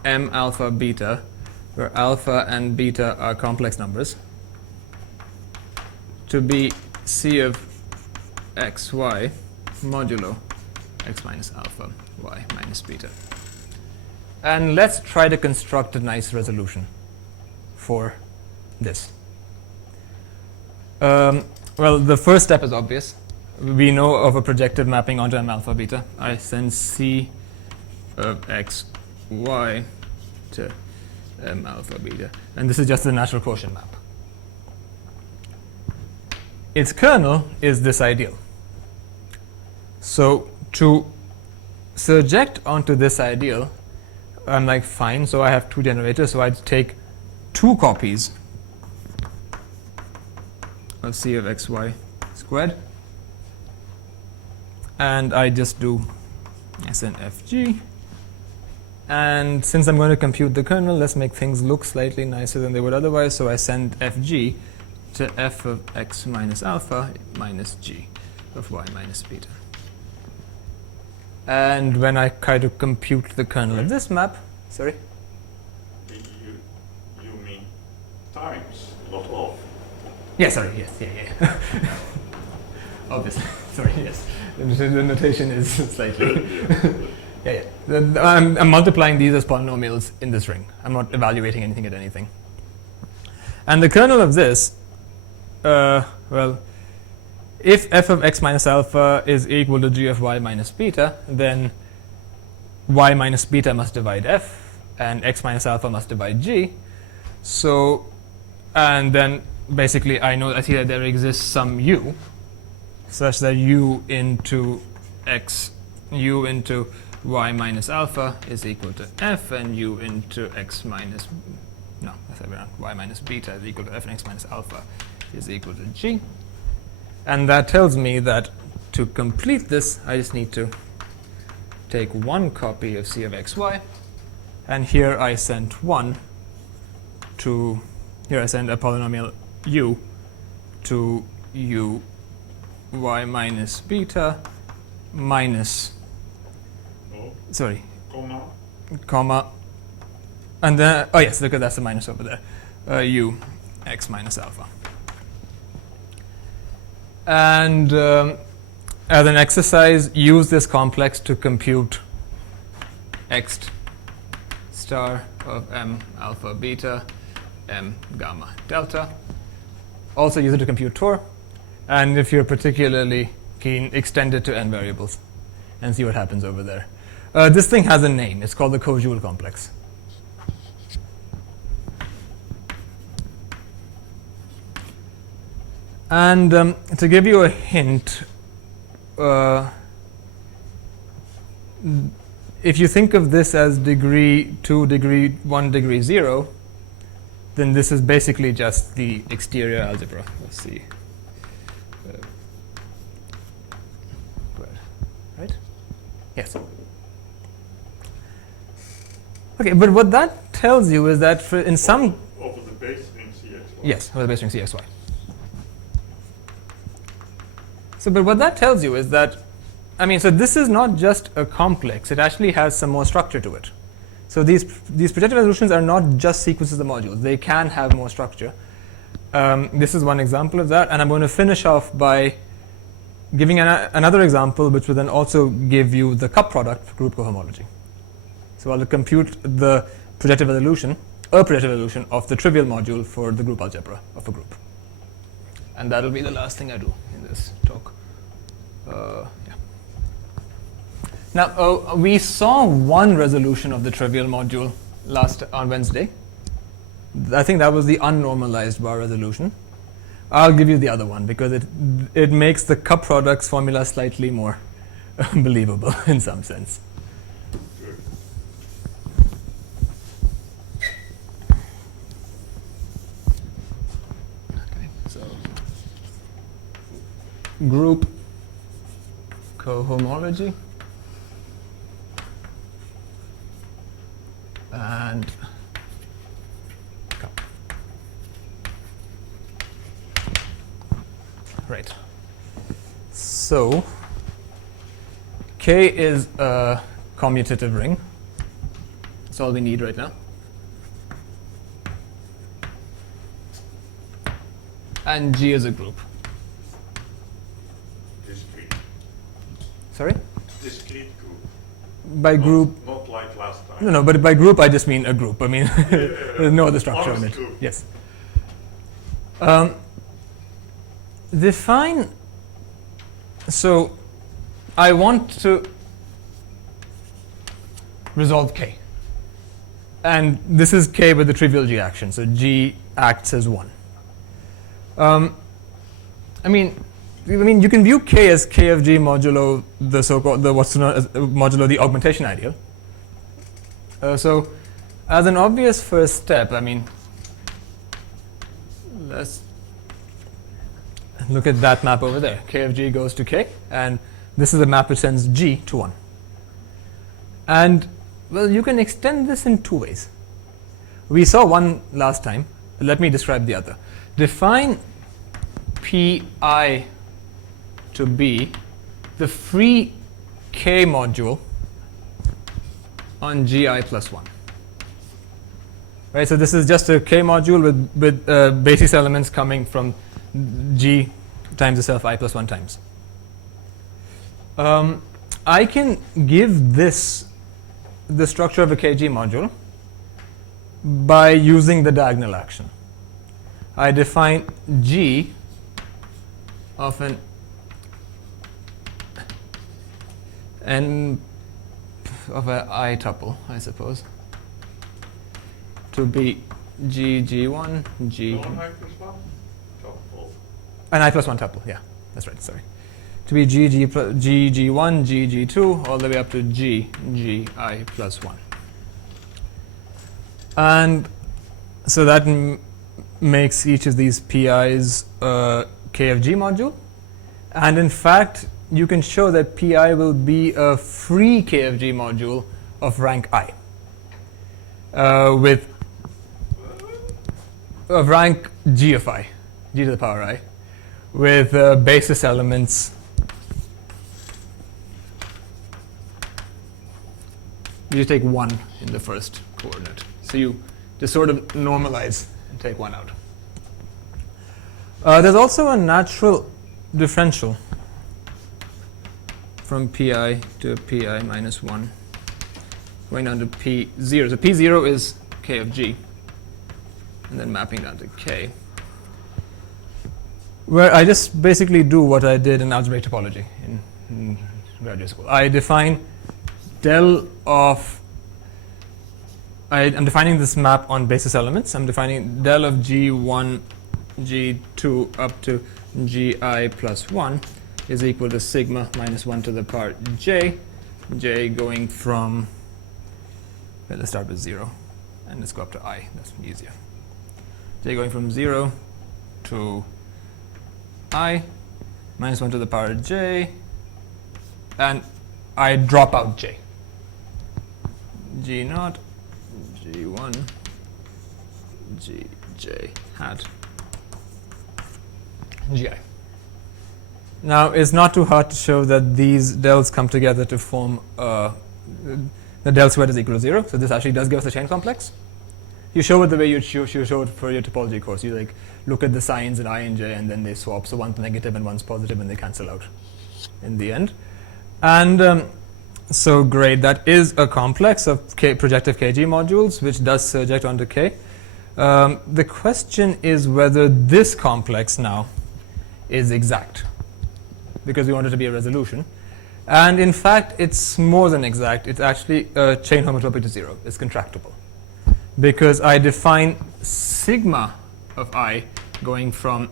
M alpha beta, where alpha and beta are complex numbers, to be C of xy modulo x minus alpha y minus beta. And let's try to construct a nice resolution for this. Well, the first step is obvious. We know of a projective mapping onto M alpha beta. I send C of xy to M alpha beta. And this is just the natural quotient map. Its kernel is this ideal. So to surject onto this ideal, I'm like, fine, so I have two generators, so I'd take two copies of C of xy squared, and I just do SNFG. And since I'm going to compute the kernel, let's make things look slightly nicer than they would otherwise, so I send FG to f of x minus alpha minus g of y minus beta. And when I try to compute the kernel of this map, sorry? times, not of. Yeah, sorry, yes, yeah. Obviously, sorry, yes. The notation is slightly. yeah. I'm multiplying these as polynomials in this ring. I'm not evaluating anything at anything. And the kernel of this, well, if f of x minus alpha is equal to g of y minus beta, then y minus beta must divide f, and x minus alpha must divide g. So, and then basically I see that there exists some u, such that u into y minus alpha is equal to f, and u into y minus beta is equal to f, and x minus alpha is equal to g. And that tells me that to complete this, I just need to take one copy of c of xy, and here I send a polynomial u to u y minus beta minus, comma, and then, oh yes, look at that's the minus over there, u x minus alpha. And as an exercise, use this complex to compute x star of m alpha beta m gamma delta. Also use it to compute Tor, and if you're particularly keen, extend it to n variables and see what happens over there. This thing has a name. It's called the co-Joule complex. And to give you a hint, if you think of this as degree 2, degree 1, degree 0, then this is basically just the exterior algebra. Let's see. Right? Yes. Okay, but what that tells you is that in some... Over the base ring CXY. Yes, over the base ring CXY. So, but what that tells you is that, so this is not just a complex, it actually has some more structure to it. So these projective resolutions are not just sequences of modules, they can have more structure. This is one example of that, and I'm going to finish off by giving another example which will then also give you the cup product for group cohomology. So I'll compute the projective resolution of the trivial module for the group algebra of a group. And that'll be the last thing I do in this talk. Yeah. Now, we saw one resolution of the trivial module on Wednesday. I think that was the unnormalized bar resolution. I'll give you the other one because it makes the cup products formula slightly more believable in some sense. Okay, so group cohomology and cup. Right. So K is a commutative ring. That's all we need right now. And G is a group. Discrete. Sorry? Discrete group. By group. Not like last time. No, but by group I just mean a group. I mean, there's no other structure in it. Group. Yes. Define. So I want to resolve K. And this is K with the trivial G action. So G acts as 1. I mean, you can view K as K of G modulo the so-called what's known as modulo the augmentation ideal. So, as an obvious first step, let's look at that map over there. K of G goes to K, and this is a map which sends G to 1. And well, you can extend this in two ways. We saw one last time. Let me describe the other. Define Pi to be the free K module on Gi plus 1. right? So this is just a K module with basis elements coming from G times itself I plus 1 times. I can give this the structure of a KG module by using the diagonal action. I define G of an n of an I tuple, I suppose, to be G1, G. Non-I plus 1? Tuple. An I plus 1 tuple, yeah, that's right, sorry. To be G1, G2, all the way up to Gi plus 1. And so that makes each of these PIs K of G module. And in fact, you can show that PI will be a free K of G module of rank I. With of rank G of I, G to the power I, with basis elements. You take 1 in the first coordinate. So you just sort of normalize and take 1 out. There's also a natural differential from Pi to Pi minus 1 going down to P0. So P0 is K of G, and then mapping down to K, where I just basically do what I did in algebraic topology in graduate school. I define del of, I'm defining this map on basis elements. I'm defining del of G1, G2 up to Gi plus 1 is equal to sigma minus 1 to the power j, j going from, well, let's start with 0 and let's go up to I, that's easier. J going from 0 to I minus 1 to the power j, and I drop out j. G naught, G1, Gj hat, Gi. Now, it's not too hard to show that these dels come together to form the del squared is equal to 0. So this actually does give us a chain complex. You show it the way you show it for your topology course. You like look at the signs in I and j, and then they swap. So one's negative and one's positive, and they cancel out in the end. And so great, that is a complex of projective KG modules, which does surject onto K. The question is whether this complex now is exact, because we want it to be a resolution. And in fact, it's more than exact. It's actually a chain homotopy to 0. It's contractible, because I define sigma of I going from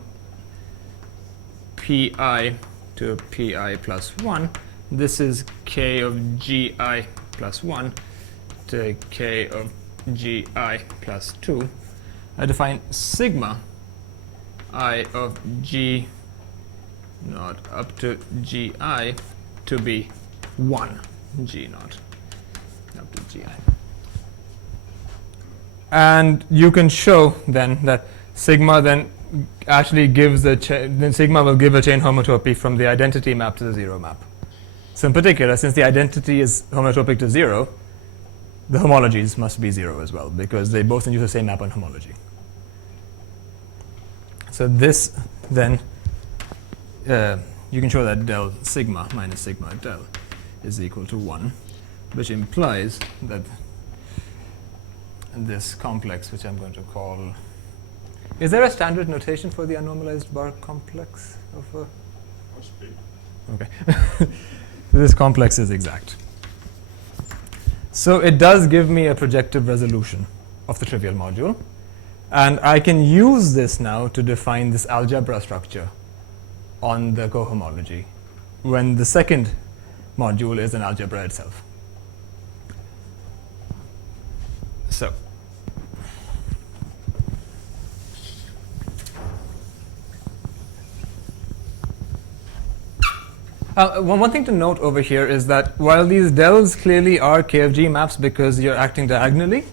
Pi to Pi plus 1. This is K of Gi plus 1 to K of Gi plus 2. I define sigma I of G naught up to Gi to be 1 G naught up to Gi. And you can show then that sigma then actually gives then sigma will give a chain homotopy from the identity map to the 0 map. So in particular, since the identity is homotopic to 0, the homologies must be 0 as well, because they both induce the same map on homology. So this then, you can show that del sigma minus sigma del is equal to 1, which implies that this complex, which I'm going to call, is there a standard notation for the unnormalized bar complex of a? Must be. Okay. This complex is exact. So it does give me a projective resolution of the trivial module. And I can use this now to define this algebra structure on the cohomology when the second module is an algebra itself. So one thing to note over here is that while these dels clearly are K of G maps because you're acting diagonally,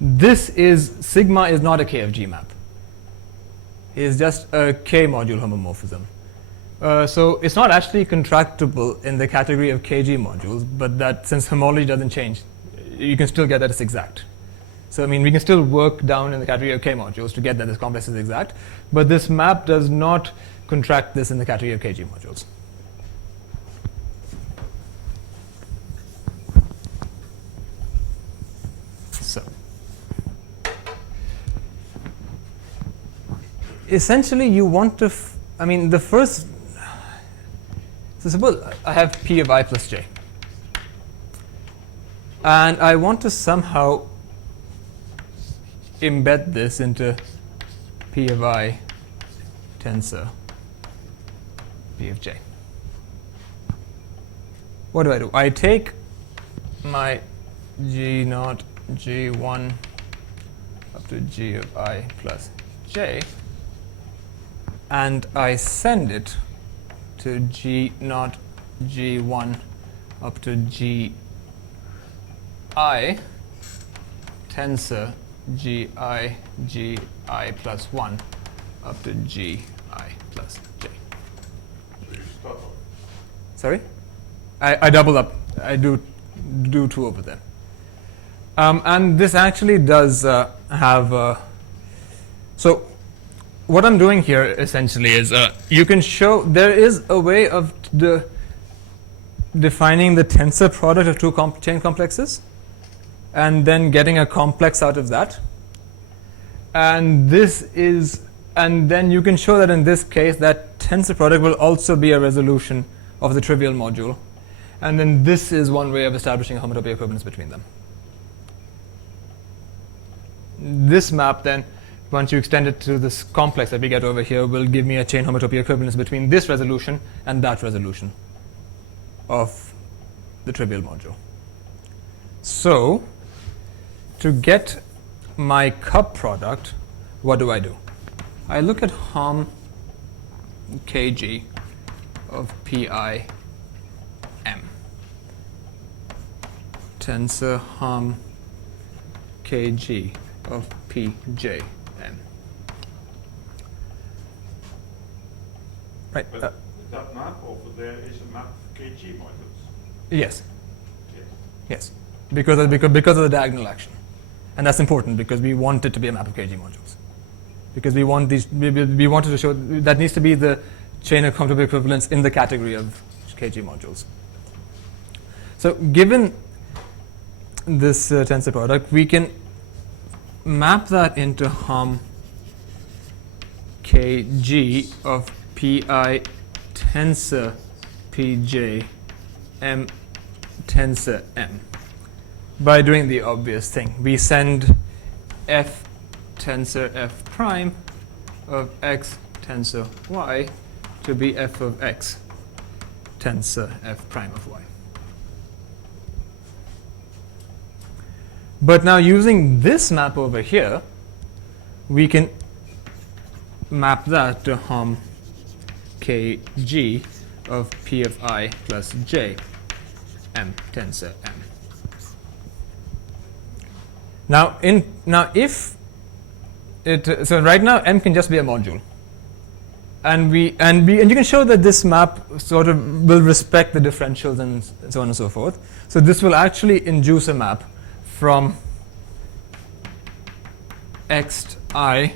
this is, sigma is not a K of G map. It is just a K module homomorphism. So it's not actually contractible in the category of KG modules, but that since homology doesn't change, you can still get that it's exact. So I mean, we can still work down in the category of K modules to get that this complex is exact, but this map does not contract this in the category of Kg modules. So essentially you want to, I mean the first, so suppose I have P of I plus j, and I want to somehow embed this into P of I tensor P of j. What do? I take my G naught G1 up to G of I plus j, and I send it to G naught G1 up to G I tensor Gi Gi plus 1 up to Gi plus j. So you start off. Sorry? I double up. I do 2 over there. And this actually does have so what I'm doing here essentially is you can show there is a way of defining the tensor product of 2 chain complexes and then getting a complex out of that. And this is, and then you can show that in this case that tensor product will also be a resolution of the trivial module. And then this is one way of establishing a homotopy equivalence between them. This map then, once you extend it to this complex that we get over here, will give me a chain homotopy equivalence between this resolution and that resolution of the trivial module. So to get my cup product, what do? I look at Hom Kg of Pi m tensor Hom Kg of Pj m. Right. But that map over there is a map of Kg modules. Yes. Yes. Yes. Because of the diagonal action. And that's important because we want it to be a map of Kg modules. Because we want these, we wanted to show that needs to be the chain of homotopy equivalence in the category of Kg modules. So given this tensor product, we can map that into Hom Kg of Pi tensor Pj m tensor m. By doing the obvious thing, we send f tensor f prime of x tensor y to be f of x tensor f prime of y. But now using this map over here, we can map that to Hom Kg of P of I plus j m tensor m. Now, if it, so right now m can just be a module, and you can show that this map sort of will respect the differentials and so on and so forth. So this will actually induce a map from xi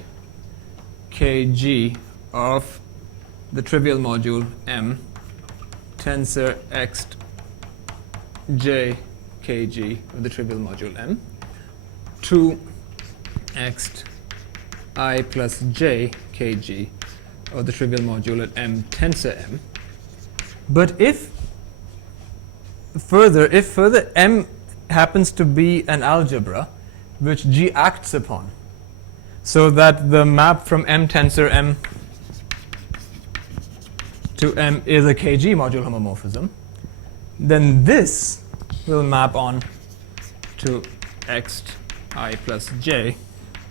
kg of the trivial module m tensor x j kg of the trivial module m to x I plus j kg of the trivial module at m tensor m. But if further m happens to be an algebra which G acts upon, so that the map from m tensor m to m is a Kg module homomorphism, then this will map on to x I plus j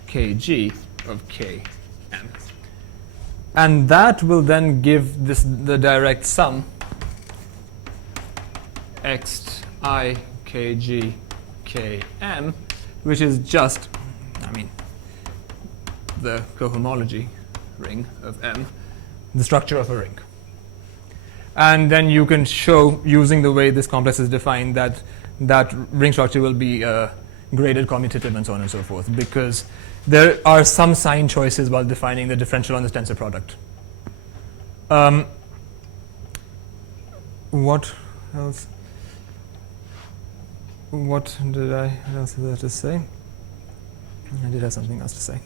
Kg of Km. And that will then give this the direct sum x I Kg Km, which is just, I mean, the cohomology ring of M, the structure of a ring. And then you can show, using the way this complex is defined, that that ring structure will be graded commutative and so on and so forth, because there are some sign choices while defining the differential on this tensor product. What else? What else did I have to say? I did have something else to say.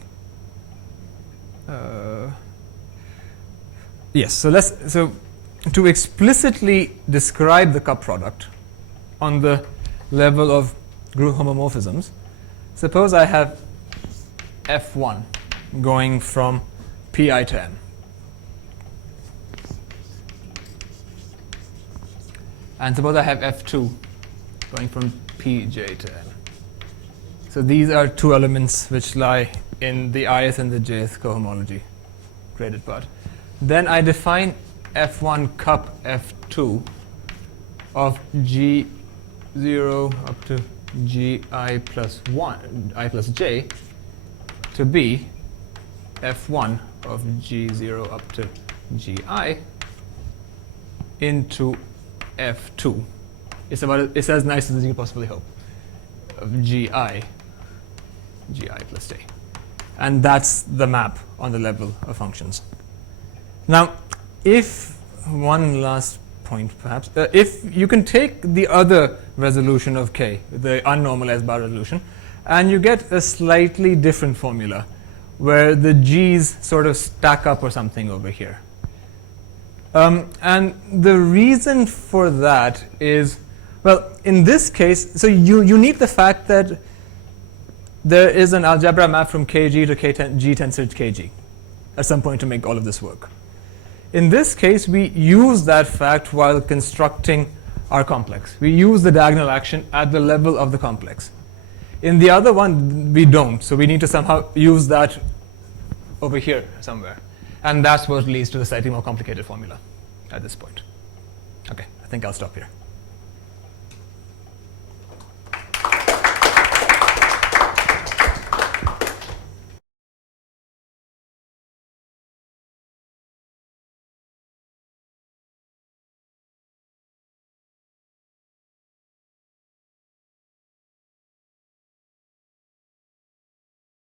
Yes, so to explicitly describe the cup product on the level of group homomorphisms, suppose I have F1 going from Pi to M. And suppose I have F2 going from Pj to M. So these are two elements which lie in the ith and the jth cohomology graded part. Then I define F1 cup F2 of G0 up to Gi plus 1, I plus j, to be F1 of G0 up to Gi into F2. It's as nice as you can possibly hope, of Gi plus j. And that's the map on the level of functions. Now, if one last point perhaps, if you can take the other resolution of K, the unnormalized bar resolution, and you get a slightly different formula where the G's sort of stack up or something over here. And the reason for that is, well, in this case, so you need the fact that there is an algebra map from Kg to G tensor Kg at some point to make all of this work. In this case, we use that fact while constructing our complex. We use the diagonal action at the level of the complex. In the other one, we don't. So we need to somehow use that over here somewhere. And that's what leads to the slightly more complicated formula at this point. Okay, I think I'll stop here.